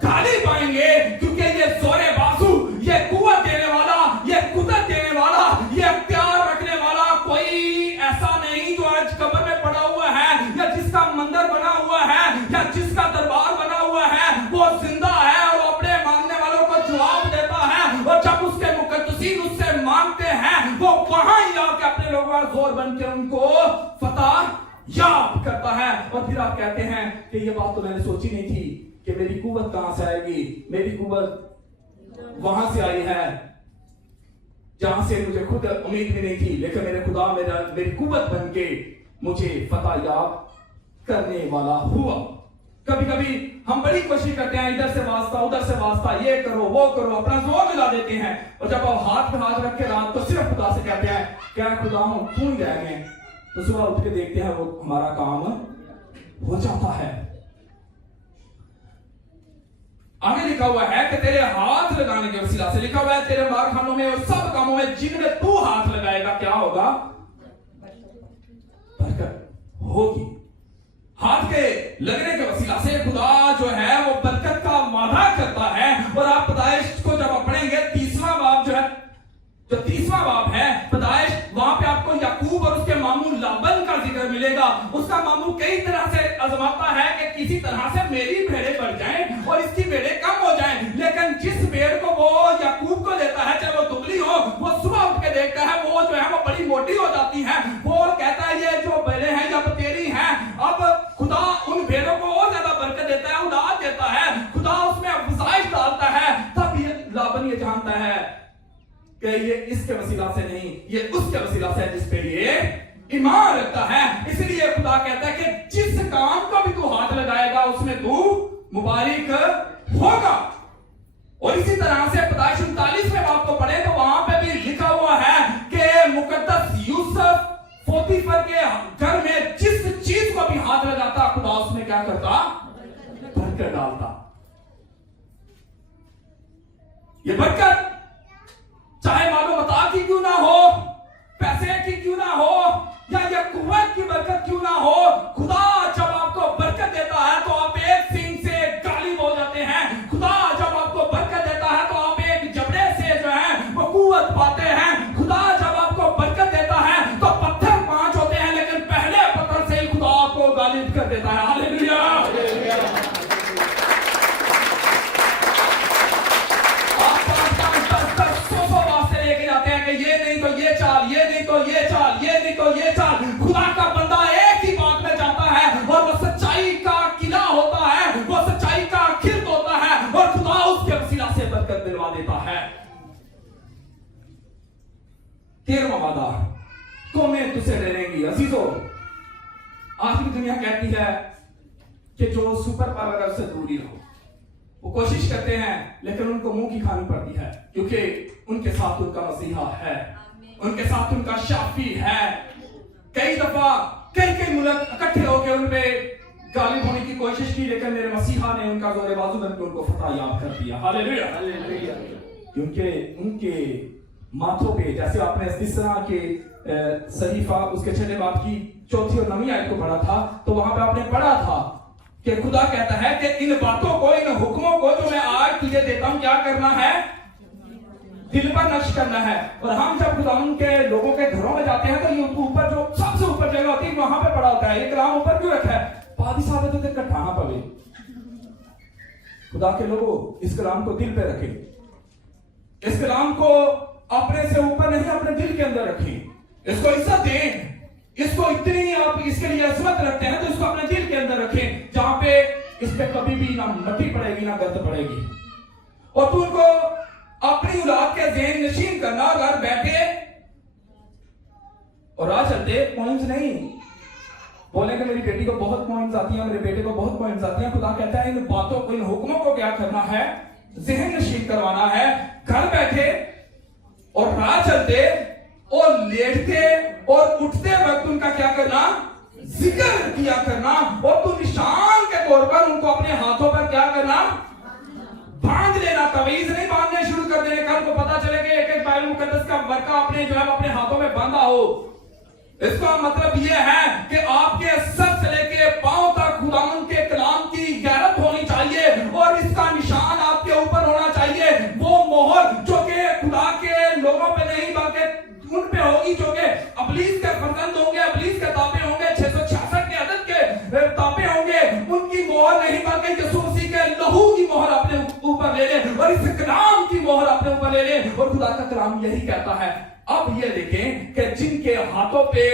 गाली पाएंगे क्योंकि ये जोरे बाजू, ये कुव्वत देने वाला, ये कुदरत देने वाला, ये अख्तियार रखने वाला कोई ऐसा नहीं जो आज कब्र में पड़ा हुआ है या जिसका मंदिर बना हुआ है या जिसका दरबार बना हुआ है, वो जिंदा है और अपने मांगने वालों को जवाब देता है और जब उसके मुकद्दसीन उससे मांगते हैं वो वहां ही आके अपने लोगों का जोर बन के उनको फतह याब करता है। और फिर आप कहते हैं कि ये बात तो मैंने सोची नहीं थी कि मेरी कुव्वत कहां से आएगी, मेरी कुव्वत वहां से आई है जहां से मुझे खुद उम्मीद भी नहीं थी, लेकिन मेरे खुदा मेरी कुव्वत बन के मुझे फतह याब करने वाला हुआ। कभी कभी हम बड़ी कोशिश करते हैं, इधर से वास्ता उधर से वास्ता, ये करो वो करो, अपना जोर मिला देते हैं और जब आप हाथ पे हाथ रख के रात तो सिर्फ खुदा से कहते हैं क्या खुदा हूं तू ही रह गए, तो सुबह उठ के देखते हैं वो हमारा काम हो जाता है। आगे लिखा हुआ है कि तेरे हाथ लगाने के वसीला से, लिखा हुआ है तेरे कारखानों में और सब कामों में जिनमें तू हाथ लगाएगा क्या होगा, बरकत होगी। हाथ के लगने के वसीला से खुदा जो है वो बरकत का वादा करता है। और आप पैदाइश को जब आप पढ़ेंगे 30वां बाब जो है, जो 30वां बाब है पैदाइश, वहां पे आपको याकूब और उसके मामू लाबन का जिक्र मिलेगा। उसका मामू कई तरह से आजमाता है कि किसी तरह से मेरी भेड़ें बढ़ जाएं और इसकी भेड़ें कम हो जाएं, लेकिन जिस भेड़ को वो याकूब को देता है चाहे वो दुबली हो, वो सुबह उठ के देखता है वो जो है वो बड़ी मोटी हो जाती है, वो कहता है ये जो भेड़ें हैं जब तेरी हैं। अब खुदा उन भेड़ों को और ज्यादा बरकत देता है, उड़ाद देता है, खुदा उसमें अफजाइश डालता है। तब ये लाबन ये जानता है कि ये इसके वसीला से नहीं, ये उसके वसीला से जिस पे ये ईमान रखता है। इसलिए खुदा कहता है कि जिस काम को भी तू हाथ लगाएगा उसमें तू मुबारक होगा। और इसी तरह से पैदाइश 39वें बाब को पढ़े तो वहां पे भी लिखा हुआ है लूसीफर के घर में जिस चीज को भी हाथ लगाता खुदा उसमें क्या करता, बरकत डालता। ये बरकत चाहे मालूम मता की क्यों ना हो, पैसे की क्यों ना हो, या ये कुव्वत की बरकत क्यों ना हो, खुदा जब आपको बरकत देता है तो आप एक सींग से गाली बोल जाते हैं। खुदा जब आपको बरकत देता है तो आप एक जबड़े से जो है वो कुव्वत पाते हैं। खुदा जब आपको बरकत देता है तो पत्थर 5 होते हैं, लेकिन पहले पत्थर से ही खुदा आपको गालिब कर देता है। हालेलुया। ये नहीं तो ये चाल, ये नहीं तो ये चाल, ये नहीं तो ये चाल। खुदा का बंदा एक ही बात में जाता है और वो सच्चाई का किला होता है, वो सच्चाई का खिर्द होता है और खुदा उसके वसीला से बरकत दिलवा देता है। 13वां वादा, कौमें तुझसे डरेंगी। अजीजों, आज भी दुनिया कहती है कि जो सुपर पावर है उससे दूरी रहो। वो कोशिश करते हैं लेकिन उनको मुंह की खानी पड़ती है, क्योंकि उनके साथ उनका मसीहा है, उनके साथ उनका शाफी है। कई दफा कई मुल्क इकट्ठे होकर उन पे गालिब होने की कोशिश की, लेकिन मेरे मसीहा ने उनका जोरे बाजू बनकर उनको फतह याद कर दिया। हालेलुया। क्योंकि उनके माथों पे, जैसे आपने इस तरह के सहीफा उसके 6 बाब की 4 और 9 आयत को पढ़ा था, तो वहां पे आपने पढ़ा था कि खुदा कहता है कि इन बातों को, इन हुक्मों को जो मैं आज तुझे देता हूं, क्या करना है, दिल पर नक्श करना है। और हम जब खुदा के लोगों के घरों में जाते हैं तो ये ऊपर जो सबसे ऊपर जगह होती है वहां पे पड़ा होता है। ये कलाम ऊपर क्यों रखा है? पादी साहब तो कटाना पवे। खुदा के लोगों, इस कलाम को दिल पे रखें, इस कलाम को अपने से ऊपर नहीं अपने दिल के अंदर रखें, इसको इज्जत दें, इसको इतनी आप इसके लिए अजमत रखते हैं तो इसको अपने दिल के अंदर रखें, जहां पे इस पे कभी भी ना मट्टी पड़ेगी ना गर्द पड़ेगी। और तू उनको अपनी औलाद के ज़हन नशीन करना, घर बैठे और राह चलते पॉइंट्स नहीं बोले कि मेरी बेटी को बहुत पॉइंट्स आती हैं, मेरे बेटे को बहुत पॉइंट्स आती हैं। खुदा कहता है इन बातों को, इन हुक्मों को क्या करना है, ज़हन नशीन करवाना है। घर बैठे और राह चलते और लेटते और उठते वक्त उनका क्या करना, जिक्र किया करना। और तू निशान के तौर पर उनको अपने हाथों पर क्या करना, बांध लेना। तवीज नहीं बांधने शुरू कर देने, कल को पता चले कि एक बाइबल मुकद्दस का वर्का अपने जो है अपने हाथों में बांधा हो। इसका मतलब यह है कि आपके सर से लेके पांव तक खुदावंद के कलाम की गैरत होनी चाहिए और इसका निशान आपके ऊपर होना चाहिए। वो मोहर जो कि खुदा के लोगों पे नहीं बल्कि उन पे होगी जो कि अबलीस के फर्जंद होंगे, अबलीस के ताबे होंगे, 666 के अदद के ताबे होंगे। उनकी मोहर नहीं बल्कि यीशु मसीह के लहू की मोहर अपने ऊपर ले ले और इस कलाम की मोहर अपने ऊपर ले ले। और खुदा का कलाम यही कहता है। अब ये देखें कि जिनके हाथों पे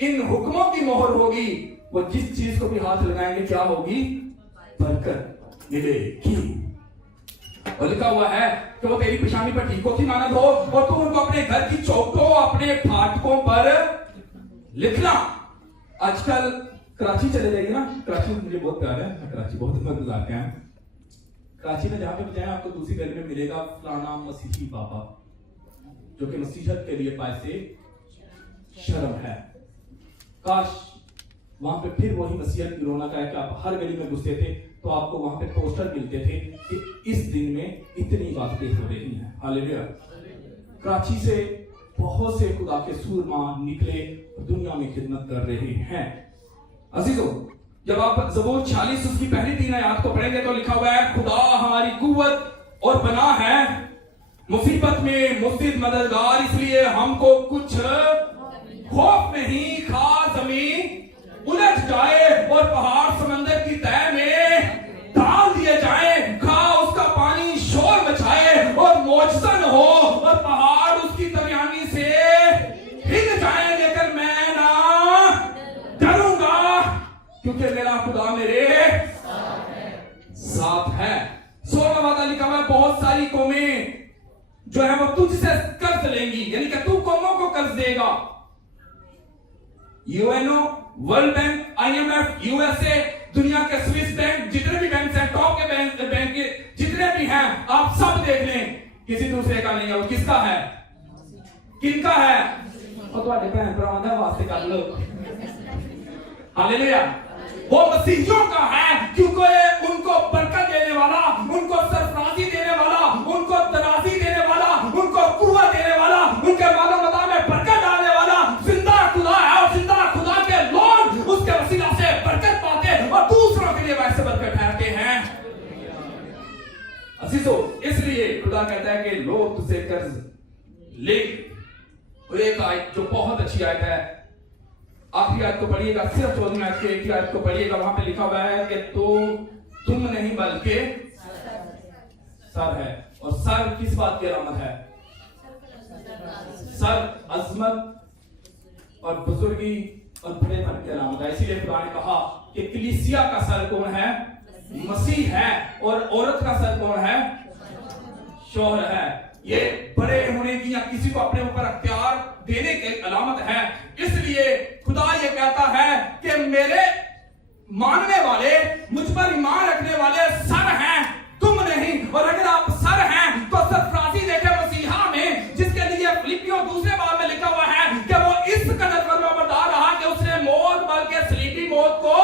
इन हुक्मों की मोहर होगी, वो जिस चीज को भी हाथ लगाएंगे क्या होगी, बरकत मिलेगी। और लिखा हुआ है कि वो तेरी पेशानी पर ठीकों की मानद हो और तू उनको अपने घर की चौकों, अपने फाटकों पर लिखना। आजकल कराची चले जाइए ना, कराची मुझे बहुत प्यार है, कराची बहुत गुजारते हैं। कराची में जहां पे जाए आपको दूसरी गली में मिलेगा फलाना मसीही बाबा, जो कि मसीहत के लिए पैसे शर्म है। काश वहां पे फिर वही मसीहत की रौनक है कि आप हर गली में घुसते थे तो आपको वहां पे पोस्टर मिलते थे कि इस दिन में इतनी बातें हो रही हैं। हालेलुया। कराची से बहुत से खुदा के सूरमा निकले और दुनिया में खिदमत कर रहे हैं। अजीजों, जब आप ज़बूर 46 उसकी पहली 3 आयत को पढ़ेंगे तो लिखा हुआ है, खुदा हमारी कुव्वत और बना है, मुसीबत में मुस्तिद मददगार, इसलिए हमको कुछ खौफ नहीं। खा जमीन उलट जाए और पहाड़ समंदर की तह में डाल दिए जाए, खा उसका पानी शोर मचाए और मौजसन हो और पहाड़ उसकी दरमियानी से हिल जाए, लेकिन मैं ना डरूंगा क्योंकि मेरा खुदा मेरे साथ है। 16वां वादा लिखा हुआ है, बहुत सारी कौमें जो है वो तुझसे कर्ज लेंगी, यानी कि तू कौमों को कर्ज देगा। UNO, world bank, IMF, USA, दुनिया के स्विस बैंक, जितने भी बैंक हैं, टॉप के बैंक जितने भी हैं, आप सब देख लें, किसी दूसरे का नहीं है। वो किसका है? किनका है? और तुम्हारे भैन भरावां दा वास्ते कर लो। हालेलुया। वो मसीहियों का है क्योंकि उनको बरकत देने वाला, उनको सरफराजी देने वाला, उनको तराजी देने वाला, उनको कुव्वत देने वाला, उनके मालो मता में बरकत डालने वाला जिंदा खुदा है। और जिंदा खुदा के लोग उसके वसीला से बरकत पाते और दूसरों के लिए वैसे बरकत ठहरते हैं। अजीजों, इसलिए खुदा कहता है कि लोग तुझसे कर्ज ले। और एक आयत जो बहुत अच्छी आयत है, आखिरी आयत को पढ़िएगा, सिर्फ 14 आयत के एक आयत को पढ़िएगा। वहां पे लिखा हुआ है कि तो तुम नहीं बल्कि सर है। और सर किस बात की अलामत है? सर अजमत और बुजुर्गी और बड़ेपन की अलामत है। इसीलिए खुदा ने कहा कि कलीसिया का सर कौन है? मसीह है। और औरत का सर कौन है? शौहर है। ये बड़े होने की या किसी को अपने ऊपर अख्तियार देने की अलामत है। इसलिए खुदा ये कहता है कि मेरे मानने वाले, मुझ पर ईमान रखने वाले सर हैं, तुम नहीं। और अगर आप सर हैं तो सरफराजी देखे मसीहा में, जिसके लिए फिलिपियों दूसरे बाब में लिखा हुआ है कि वो इस कदर फरमाबरदार रहा कि उसने मौत बल्कि सलीबी मौत को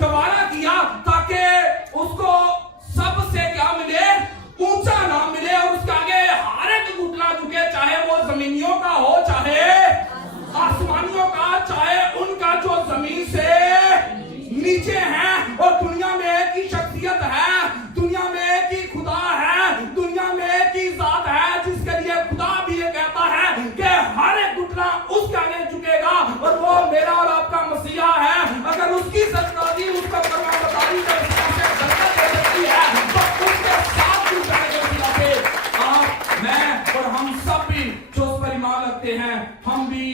गवारा किया, ताकि उसको सबसे क्या मिले? ऊंचा नाम मिले। और उसके आगे हर एक घुटना झुके, चाहे वो जमीनियों का हो, चाहे आसमानियों का, चाहे उनका जो जमीन से नीचे है। और दुनिया में एक ही शख्सियत है, दुनिया में एक ही खुदा है, दुनिया में एक ही जात है, जिसके लिए खुदा भी ये कहता है कि हर एक घुटना उसके आगे झुकेगा। और वो मेरा और आपका मसीहा है। अगर उसकी सरफराजी, उसका फरमाबरदारी का बरकत दे सकती है, तो उसके साथ भी आप, मैं और हम सब भी जो उस पर ईमान रखते हैं, हम भी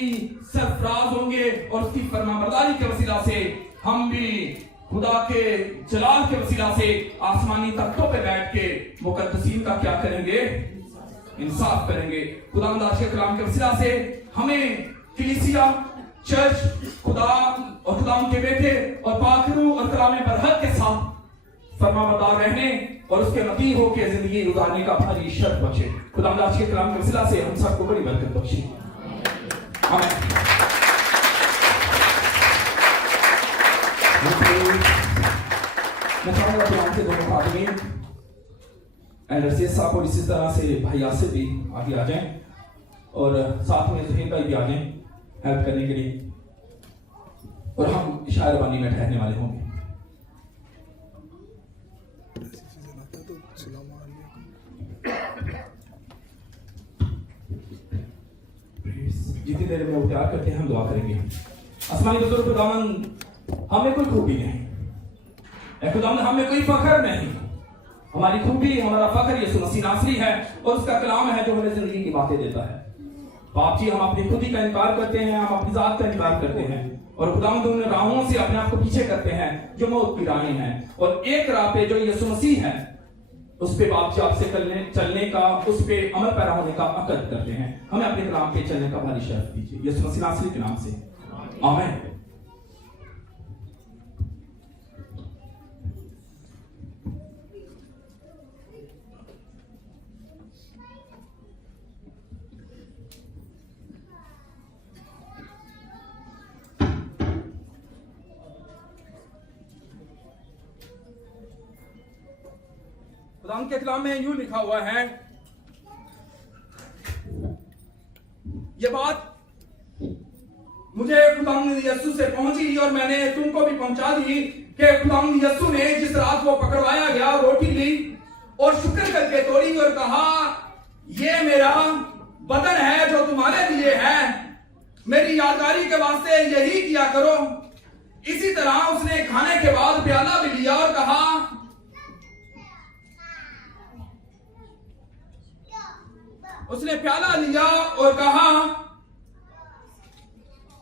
सरफराज होंगे। और उसकी फरमाबरदारी के वसीला से हम भी खुदा के जलाल के वसीला से आसमानी तख्तों पे बैठ के मुकद्दसीन का क्या करेंगे? इंसाफ करेंगे। खुदा के कलाम के वसीला से हमें कलीसिया, चर्च, खुदा और खुदा के बेटे और पाखरू और कलाम बरहक के साथ फरमाबरदार रहने और उसके नती होकर जिंदगी गुजारने का भारी शर्त बचे। खुदा के कलाम के वसीला से हम सबको बड़ी बरकत बख्शे। आमीन। मैं चाहूंगा कि आपके दोनों खादमी रसीद साहब और इसी तरह से भाई यासिर भी आगे आ जाएं और साथ में जहीर भाई भी आ जाएं हेल्प करने के लिए। और हम शायरबानी में ठहरने वाले होंगे। जितनी देर में वो प्यार करते हैं हम दुआ करेंगे। आसमानी बुजुर्ग खुदावन, हमें कोई खूबी नहीं, खुदावन हमें कोई फख्र नहीं। हमारी खूबी, हमारा फख्र यीशु मसीह नासरी है और उसका कलाम है जो हमें जिंदगी की बातें देता है। बाप जी, हम अपनी खुदी का इनकार करते हैं, हम अपनी जात का इनकार करते हैं और खुदावंद उन राहों से अपने आप को पीछे करते हैं जो मौत की राहें हैं। और एक राह पे जो यीशु मसीह है, उस पे बाप जी आपसे चलने का, उस पे अमल पैरा होने का अकद करते हैं। हमें अपने कलाम पे चलने का भारी शर्फ दीजिए यीशु मसीह नासरी के नाम से, आमीन। खुदा के कलाम में यूं लिखा हुआ है, ये बात मुझे खुदावंद यीशु से पहुंची और मैंने तुमको भी पहुंचा दी कि खुदावंद यीशु ने जिस रात वो पकड़वाया गया, रोटी ली और शुक्र करके तोड़ी और कहा, ये मेरा बदन है जो तुम्हारे लिए है, मेरी यादगारी के वास्ते यही किया करो। इसी तरह उसने खाने के बाद प्याला भी लिया और कहा, उसने प्याला लिया और कहा,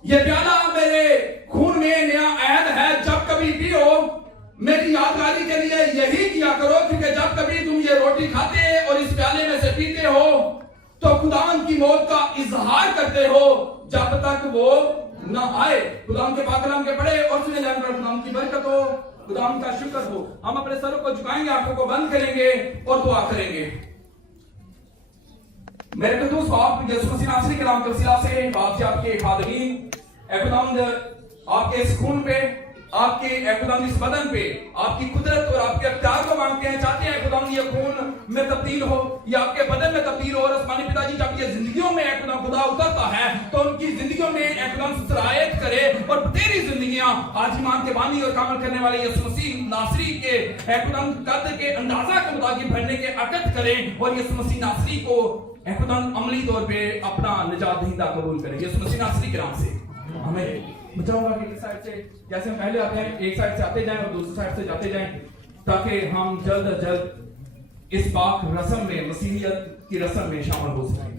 यह प्याला मेरे खून में नया अहद है, जब कभी पियो मेरी यादगारी के लिए यही किया करो। क्योंकि जब कभी तुम ये रोटी खाते और इस प्याले में से पीते हो तो खुदावंद की मौत का इजहार करते हो जब तक वो न आए। खुदावंद के पाक कलाम के पढ़े और सुने जाने पर खुदावंद की बरकत हो, खुदावंद का शुक्र हो। हम अपने सरों को झुकाएंगे, आंखों को बंद करेंगे और दुआ करेंगे। मेरे कदूस बाप यीशु मसीह नासरी के नाम के वसीला से बाप जी आपके खादमीन खुदावंद आपके इस खून पे आपके खुदावंद इस बदन पे आपकी कुदरत और आपके अख्तियार को मांगते हैं, चाहते हैं खुदावंद ये खून में तब्दील हो, ये आपके बदन में तब्दील हो। और आसमानी पिताजी जब ये जिंदगियों में खुदा उतरता है तो उनकी जिंदगियों में खुदावंद सरायत करे और तेरी जिंदगियां आज ईमान के बानी और कामल करने वाले यीशु मसीह नासरी के खुदावंद कद के अंदाजा के मुताबिक भरने के अकद करें और यीशु मसीह नासरी को खुदावंद अमली तौर पे अपना निजात दहिंदा कबूल करें यीशु मसीह नासरी के नाम से। हमें बचाऊंगा कि इस साइड से जैसे हम पहले आते हैं एक साइड से आते जाएं और दूसरी साइड से जाते जाएं, ताकि हम जल्द अज जल्द इस पाक रस्म में मसीहियत की रस्म में शामिल हो सकें।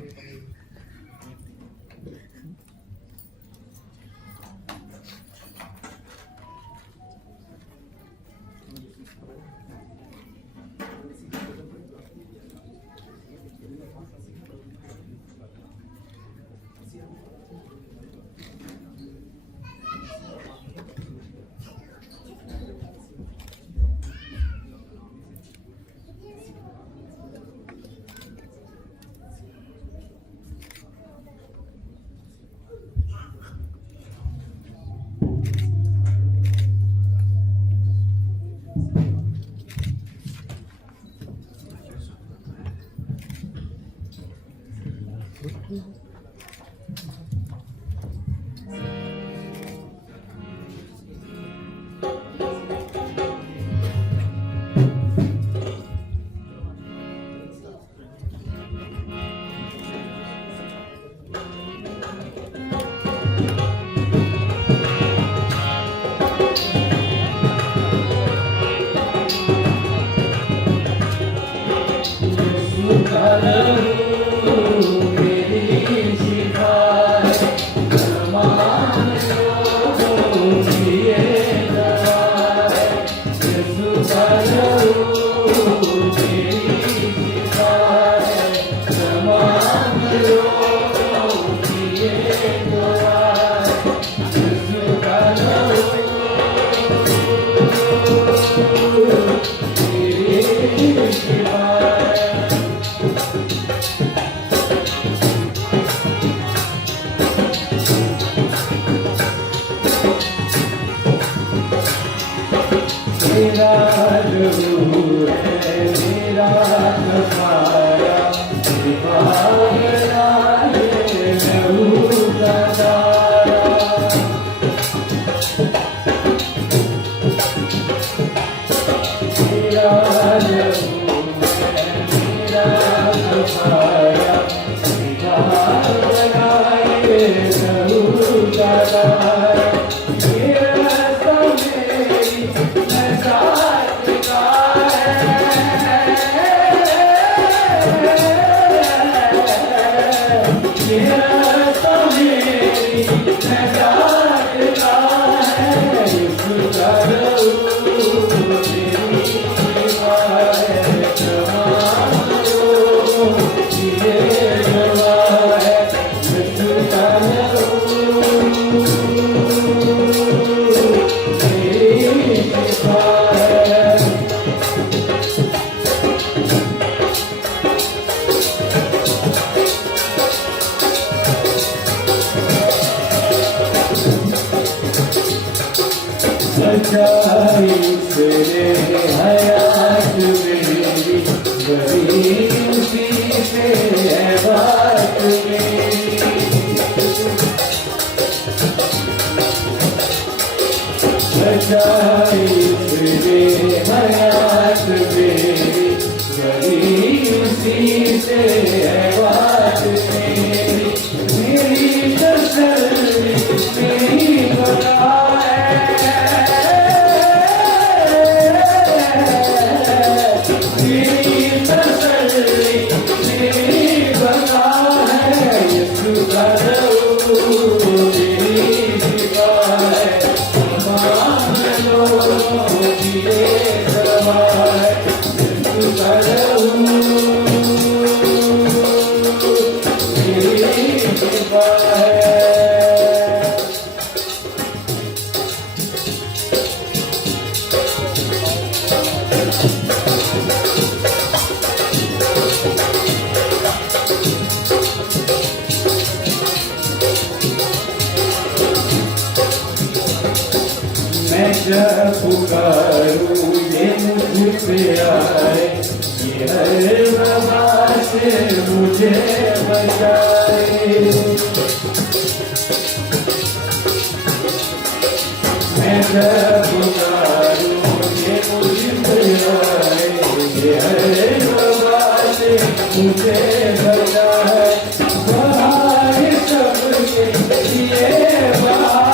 जब पुकारूं ये मुझ पे आए, ये हर वबा से मुझे बचाए। मैं जब पुकारूं ये मुझ पे आए, ये हर वबा से मुझे बचाए। बाहर सबके लिए बाहर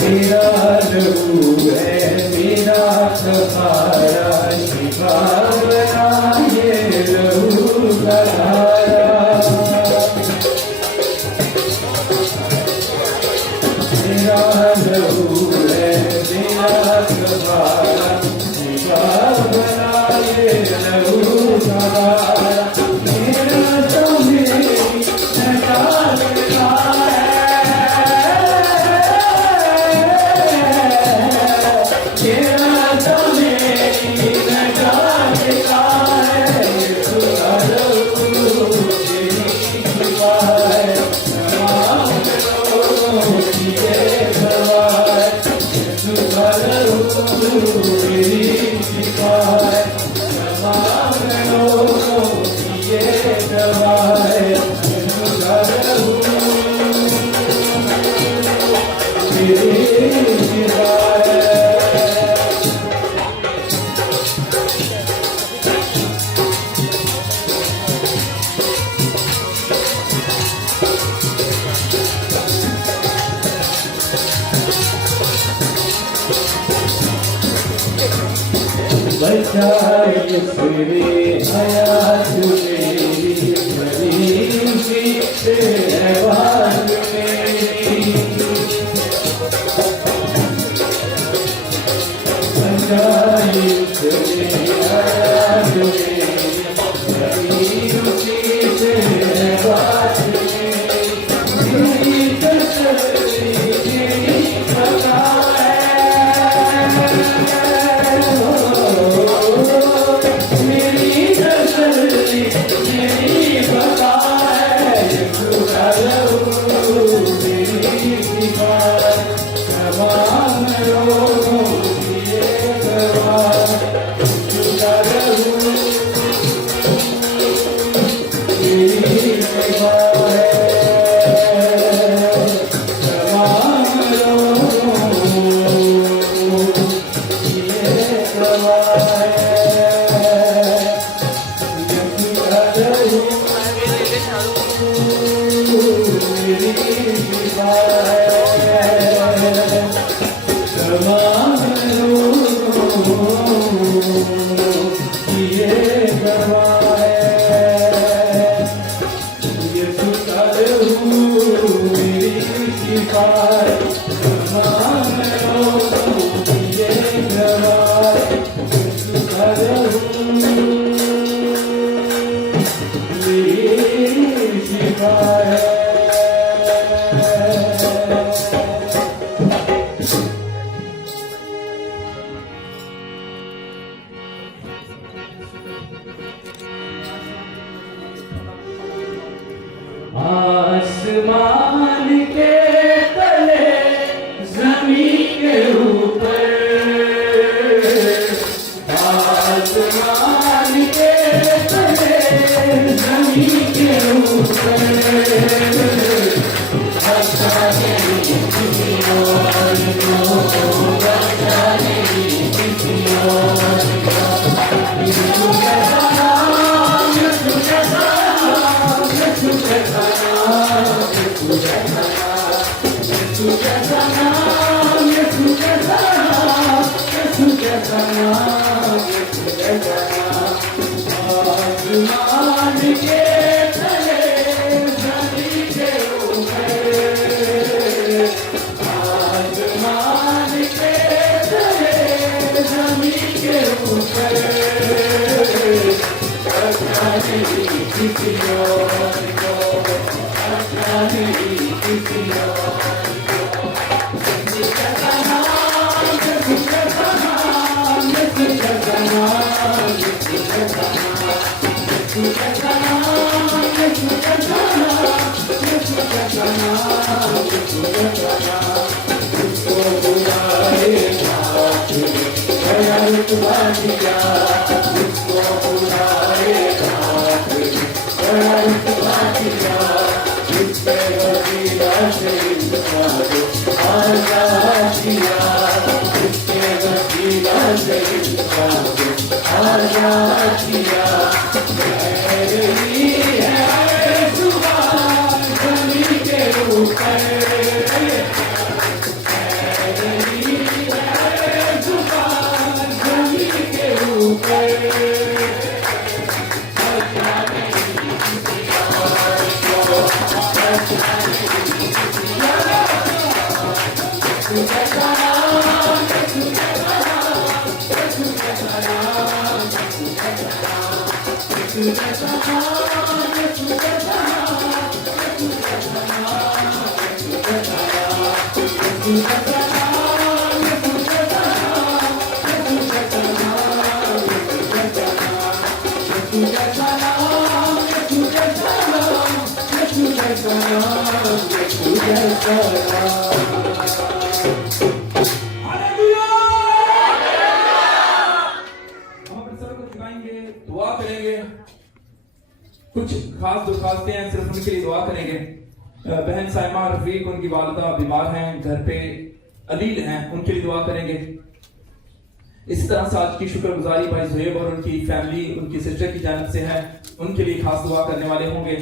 मेरा लहू है मेरा सहारा, शिफा बना ये लहू का धारा। मेरा लहू है मेरा सहारा, शिफा बना ये लहू का धारा। मेरा तो मेरी नकार बचाए फिरे हयात मेरी, गरीब से आवाज मेरी। बचाए फिरे हयात मेरी, गरीब से आवाज मेरी। मेरी तसल्ली मेरी सदा आसमान के तले जमीन के ऊपर, आसमान के तले जमीन के ऊपर। अच्छा नहीं किसी और को, अच्छा नहीं किसी और का। यीशु का नाम, यीशु का नाम जैसा नाम, यीशु जैसा नाम, यीशु जैसा नाम, यीशु जैसा नाम, यीशु जैसा नाम, यीशु जैसा नाम। आसमान के तले जमीन के ऊपर, आसमान के तले जमीन के ऊपर, पता नहीं किसी और को, पता नहीं किसी और को। यीशु जैसा नाम, यीशु जैसा नाम, यीशु जैसा नाम, यीशु जैसा नाम, यीशु जैसा नाम, यीशु जैसा नाम, यीशु जैसा नाम, यीशु जैसा नाम। उसको बुलाए काफिर, गया रुतबा दिया, उसको बुलाए काफिर, गया रुतबा दिया, इससे वसीला से इसका आजाद किया, इससे वसीला से इसका आजाद किया। मेरी है जुबान जमीन के ऊपर, मेरी है जुबान जमीन के ऊपर, पता नहीं किसी और को, पता नहीं किसी और को। यीशु जैसा नाम, यीशु जैसा नाम, यीशु जैसा नाम, यीशु जैसा नाम, यीशु जैसा नाम, यीशु जैसा नाम, यीशु जैसा नाम, यीशु जैसा नाम, यीशु जैसा नाम, यीशु जैसा नाम, यीशु जैसा नाम, यीशु जैसा नाम, यीशु जैसा नाम, यीशु जैसा नाम, यीशु जैसा नाम। हम अपने सर को झुकाएंगे, दुआ करेंगे। कुछ खास दरखास्तें हैं, सिर्फ उनके लिए दुआ करेंगे। बहन साइमा रफीक, उनकी वालिदा बीमार हैं, घर पे अलील हैं, उनके लिए दुआ करेंगे। इसी तरह से आज की शुक्रगुजारी भाई जुएब और उनकी फैमिली, उनकी सिस्टर की जानिब से है, उनके लिए खास दुआ करने वाले होंगे।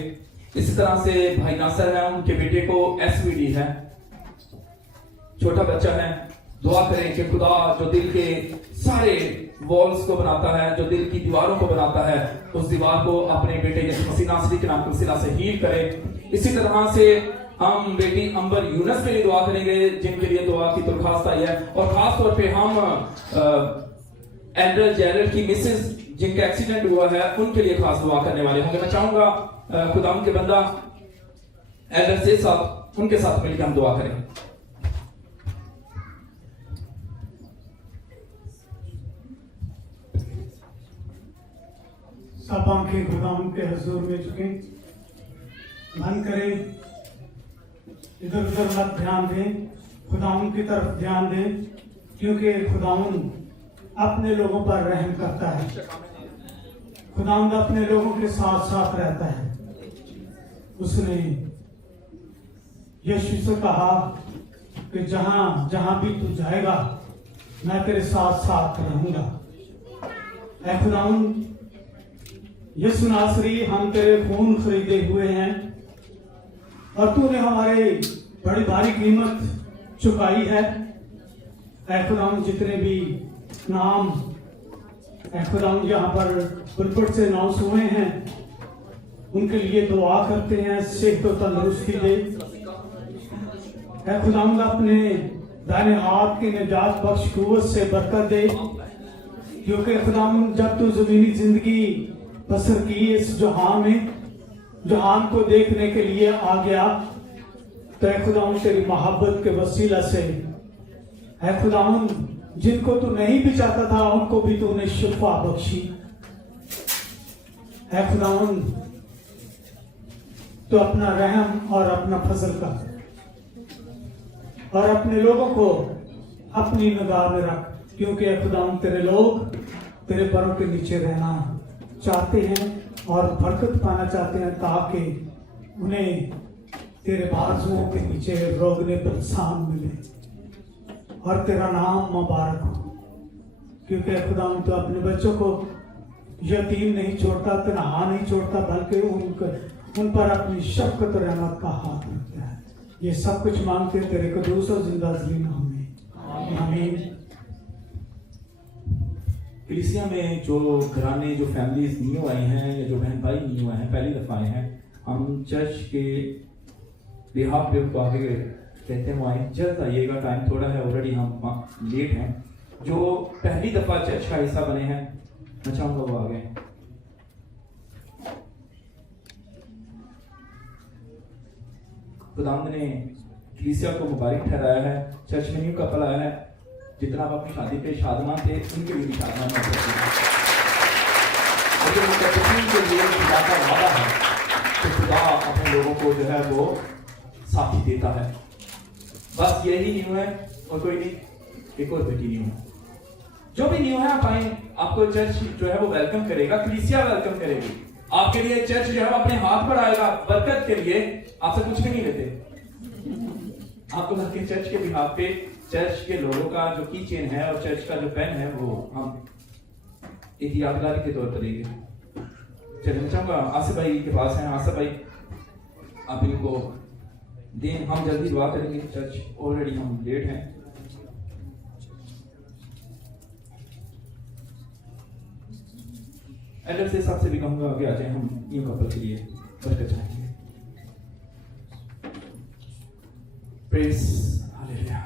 इसी तरह से भाई नासर है, उनके बेटे को SVD है, छोटा बच्चा है। दुआ करें कि खुदा जो दिल के सारे वॉल्स को बनाता है, जो दिल की दीवारों को बनाता है, उस दीवार को अपने बेटे यीशु मसीह नासरी के नाम के वसीला से हील करे। इसी तरह से हम बेटी अंबर यूनस के लिए दुआ करेंगे, जिनके लिए दुआ की दरखास्त आई है। और खास तौर पे हम एंड्रल जैरल की मिसेस, जिनका एक्सीडेंट हुआ है, उनके लिए खास दुआ करने वाले होंगे। मैं चाहूंगा खुदा के बंदा एल्डर से साथ, उनके साथ मिलकर हम दुआ करें। सब आंखें खुदाम के हजूर में झुके, मन करें इधर उधर मत ध्यान दें, खुदाम की तरफ ध्यान दें, क्योंकि खुदाम अपने लोगों पर रहम करता है। खुदाम अपने लोगों के साथ साथ रहता है। उसने यीशु से कहा कि जहां जहां भी तू जाएगा मैं तेरे साथ साथ रहूंगा। ऐ खुदाम यीशु नासरी, हम तेरे खून खरीदे हुए हैं और तूने हमारे बड़ी भारी कीमत चुकाई है। ऐ खुदाम जितने भी नाम ऐ खुदाम यहाँ पर पुलपट से अनाउंस हुए हैं, उनके लिए दुआ करते हैं, सेहत और तंदुरुस्ती दे। ऐ खुदाम अपने दाहिने हाथ की निजात बख्श कुव्वत से बरकत दे, क्योंकि खुदाम जब तू जमीनी जिंदगी बसर की इस जहां में, जहान को देखने के लिए आ गया, तो ऐ खुदाम तेरी मोहब्बत के वसीला से ऐ खुदाम जिनको तू नहीं भी चाहता था उनको भी तूने शिफा बख्शी। ऐ खुदाम तो अपना रहम और अपना फजल कर और अपने लोगों को अपनी निगाह में रख, क्योंकि ऐ खुदाम तेरे लोग तेरे पैरों के नीचे रहना चाहते हैं और बरकत पाना चाहते हैं, ताकि उन्हें तेरे बाजुओं के नीचे रोगने पर साम मिले और तेरा नाम मुबारक हो। क्योंकि खुदा तो अपने बच्चों को यतीम नहीं छोड़ता, तनहा नहीं छोड़ता, बल्कि उन पर अपनी शफ़क़त और रहमत का हाथ रखता है। ये सब कुछ मांगते तेरे क़ुद्दूस और जिंदा ज़ली नाम में, आमीन। कलीसिया में जो घराने, जो फैमिलीज न्यू आई हैं या जो बहन भाई न्यू आए हैं, पहली दफ़ा आए हैं, हम चर्च के बिहाफ पे उनको आगे कहते हैं वो आए, जल्द आइएगा, टाइम थोड़ा है, ऑलरेडी हम लेट हैं। जो पहली दफ़ा चर्च का हिस्सा बने हैं, मैं चाहूँगा वो आ गए। खुदावंद ने कलीसिया को मुबारक ठहराया है। चर्च में न्यू कपल आया है, जितना आप अपनी शादी पे शादमान थे उनके लिए भी शादमान हो सकते हैं। के लिए खुदा का वादा है तो खुदा अपने लोगों को जो है वो साथी देता है। बस यही न्यू है और कोई नहीं, एक और बेटी न्यू है। जो भी न्यू है आप आए, आपको चर्च जो है वो वेलकम करेगा, कलीसिया वेलकम करेगी। आपके लिए चर्च जो है वो अपने हाथ बढ़ाएगा बरकत के लिए, आपसे कुछ भी नहीं लेते। आपको बल्कि चर्च के बिहाफ पे चर्च के लोगों का जो की चेन है और चर्च का जो पेन है वो हम एक यादगारी के तौर पर देंगे। चलिए मैं चाहूंगा आसिफ भाई के पास है, आसिफ भाई आप इनको दें, हम जल्दी दुआ करेंगे। चर्च ऑलरेडी हम लेट हैं। एडल्ट से सबसे भी कहूंगा आगे आ जाए, हम न्यू कपल के लिए बरकत चाहेंगे। Praise hallelujah.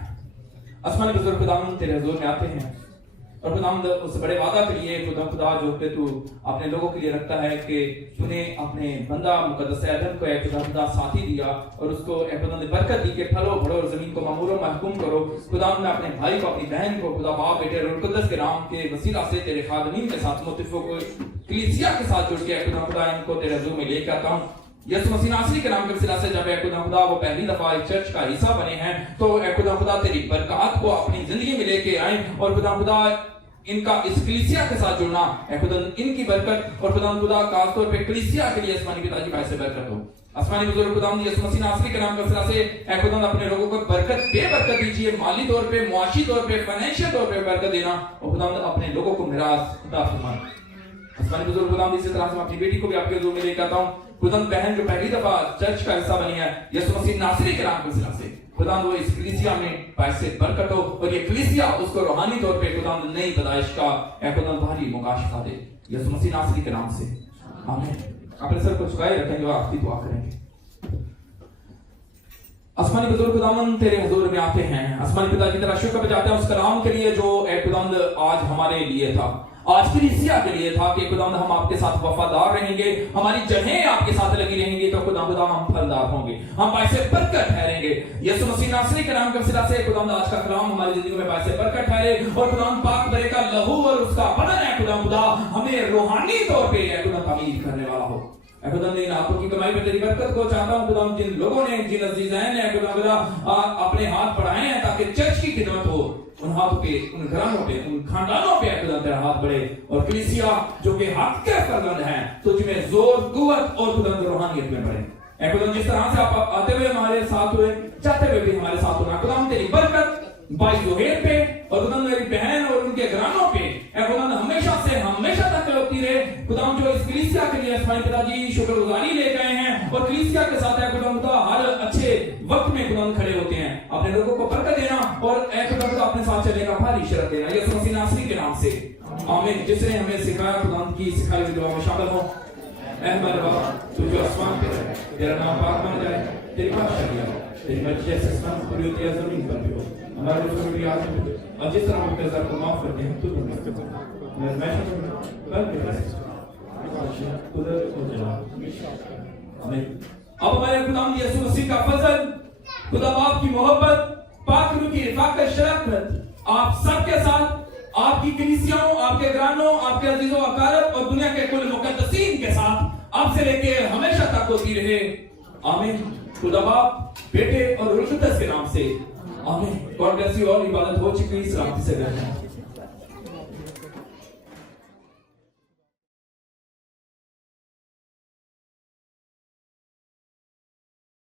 आसमानी बुजुर्ग खुदावंद तेरे हुजूर में आते हैं और खुदावंद उस बड़े वादा के लिए खुदा जो कि तू अपने लोगों के लिए रखता है कि तूने अपने बंदा मुकद्दस आदम को खुदा साथी दिया और उसको खुदा ने बरकत दी कि फलो बढ़ो और जमीन को मामूर और महकूम करो। खुदा ने अपने भाई को, अपनी बहन को खुदा बाप बेटे और कुद्दस के नाम के वसीला से तेरे खादमीन के साथ मुतफिकों को कलीसिया के साथ जुड़ के खुदा इनको तेरे हुजूर में लेकर आता हूं। यीशु मसीह नासरी के नाम के वसीला से जब खुदा वो पहली दफा एक चर्च का हिस्सा बने हैं तो खुदा तेरी बरकत को अपनी जिंदगी में लेके आए और खुदा इनका इस कलीसिया के साथ जुड़ना खुदा इनकी बरकत और खुदा खास तौर पे कलीसिया के लिए आसमानी पिताजी भाई से बरकत हो। आसमानी बुजुर्ग खुदा यीशु मसीह नासरी के नाम के वसीला से खुदा अपने लोगों को बरकत बेबरकत दीजिए, माली तौर पे, मुआशी तौर पे, फाइनेंशियल तौर पे बरकत देना और खुदा अपने लोगों को मिरास खुदा फरमाए। आसमानी बुजुर्ग खुदा इसी तरह से अपनी बेटी को भी आपके हुजूर में लेकर आता हूं। खुदा बहन जो पहली दफा चर्च का हिस्सा बनी है यीशु मसीह नासरी के नाम के वसीला से खुदा वो इस कलीसिया में पैसे बरकत हो और ये कलीसिया उसको रूहानी तौर पे खुदा नई पैदाइश का खुदा भारी मौका सिखा दे यीशु मसीह नासरी के नाम से आमीन। अपने सर को झुकाए रखेंगे और आपकी दुआ करेंगे। आसमानी बुजुर्ग खुदावन तेरे हुजूर में आते हैं। आसमानी पिता की तरह शुक्र बजाते हैं उस कलाम के लिए जो खुदावंद आज हमारे लिए था, आज कलीसिया के लिए था कि खुदावंद हम आपके साथ वफादार रहेंगे, हमारी जगहें आपके साथ लगी रहेंगी तो खुदा हम फलदार होंगे, हम पैसे बरकत ठहरेंगे। यीशु मसीह नासरी के नाम के वसीला से खुदावंद आज का कलाम हमारी जिंदगी में पैसे बरकत ठहरे और खुदावंद पाक बरे का लहू और उसका बदन है खुदा हमें रूहानी तौर पे खुदा तामीर करने वाला हो। खुदा इन हाथों की कमाई में तेरी बरकत को चाहता हूं खुदा जिन लोगों ने, जिन अजीज़ाइन ने खुदा अपने हाथ बढ़ाए हैं ताकि चर्च की खिदमत हो, उन हाथों पे, उन घरानों पे, उन खानदानों पे खुदा तेरा हाथ बढ़े और कलीसिया जो कि हक के फरजंद हैं तुझ में जोर, कुव्वत और खुदा रूहानियत में बढ़े। खुदा जिस तरह से आप आते हुए हमारे साथ हुए, चाहते हुए भी हमारे साथ होना खुदा तेरी बरकत भाई जोहेर पे और खुदा मेरी बहन और उनके घरानों पे खुदा हमेशा से हमेशा तक होती रहे। खुदा जो इस कलीसिया के लिए आसमानी पिताजी शुक्रगुजारी ले गए हैं और कलीसिया के साथ खुदा हर अच्छे वक्त में खुदा खड़े होते हैं, अपने लोगों को बरकत देना और खुदा अपने साथ चलने का भारी शरत देना यीशु मसीह नासरी के नाम से आमीन। जिसने हमें सिखाया खुदा की सिखाई हुई दुआ में शामिल हो। हमारे बाबा तू जो आसमान पे है, तेरा नाम पाक बन जाए, तेरी बादशाही हो, तेरी मर्जी जैसे आसमान पर भी होती है जमीन पर भी हो। हमारे जो भी आज और जिस तरह हम कर्जा को माफ करते हैं तू अब हमारे खुदा यीशु मसीह का फजल, खुदा बाप की मोहब्बत, पाक रूह की रिफाकत, शराफत आप सबके साथ, आपकी कलीसियाओं, आपके घरानों, आपके अजीजों अकारब और दुनिया के कुल मुकद्दसीन के साथ अब से लेके हमेशा तक होती रहे आमीन। खुदा बाप, बेटे और रूह कुद्दस के नाम से आमीन। God bless you all. इबादत हो चुकी, सलामती से रहना।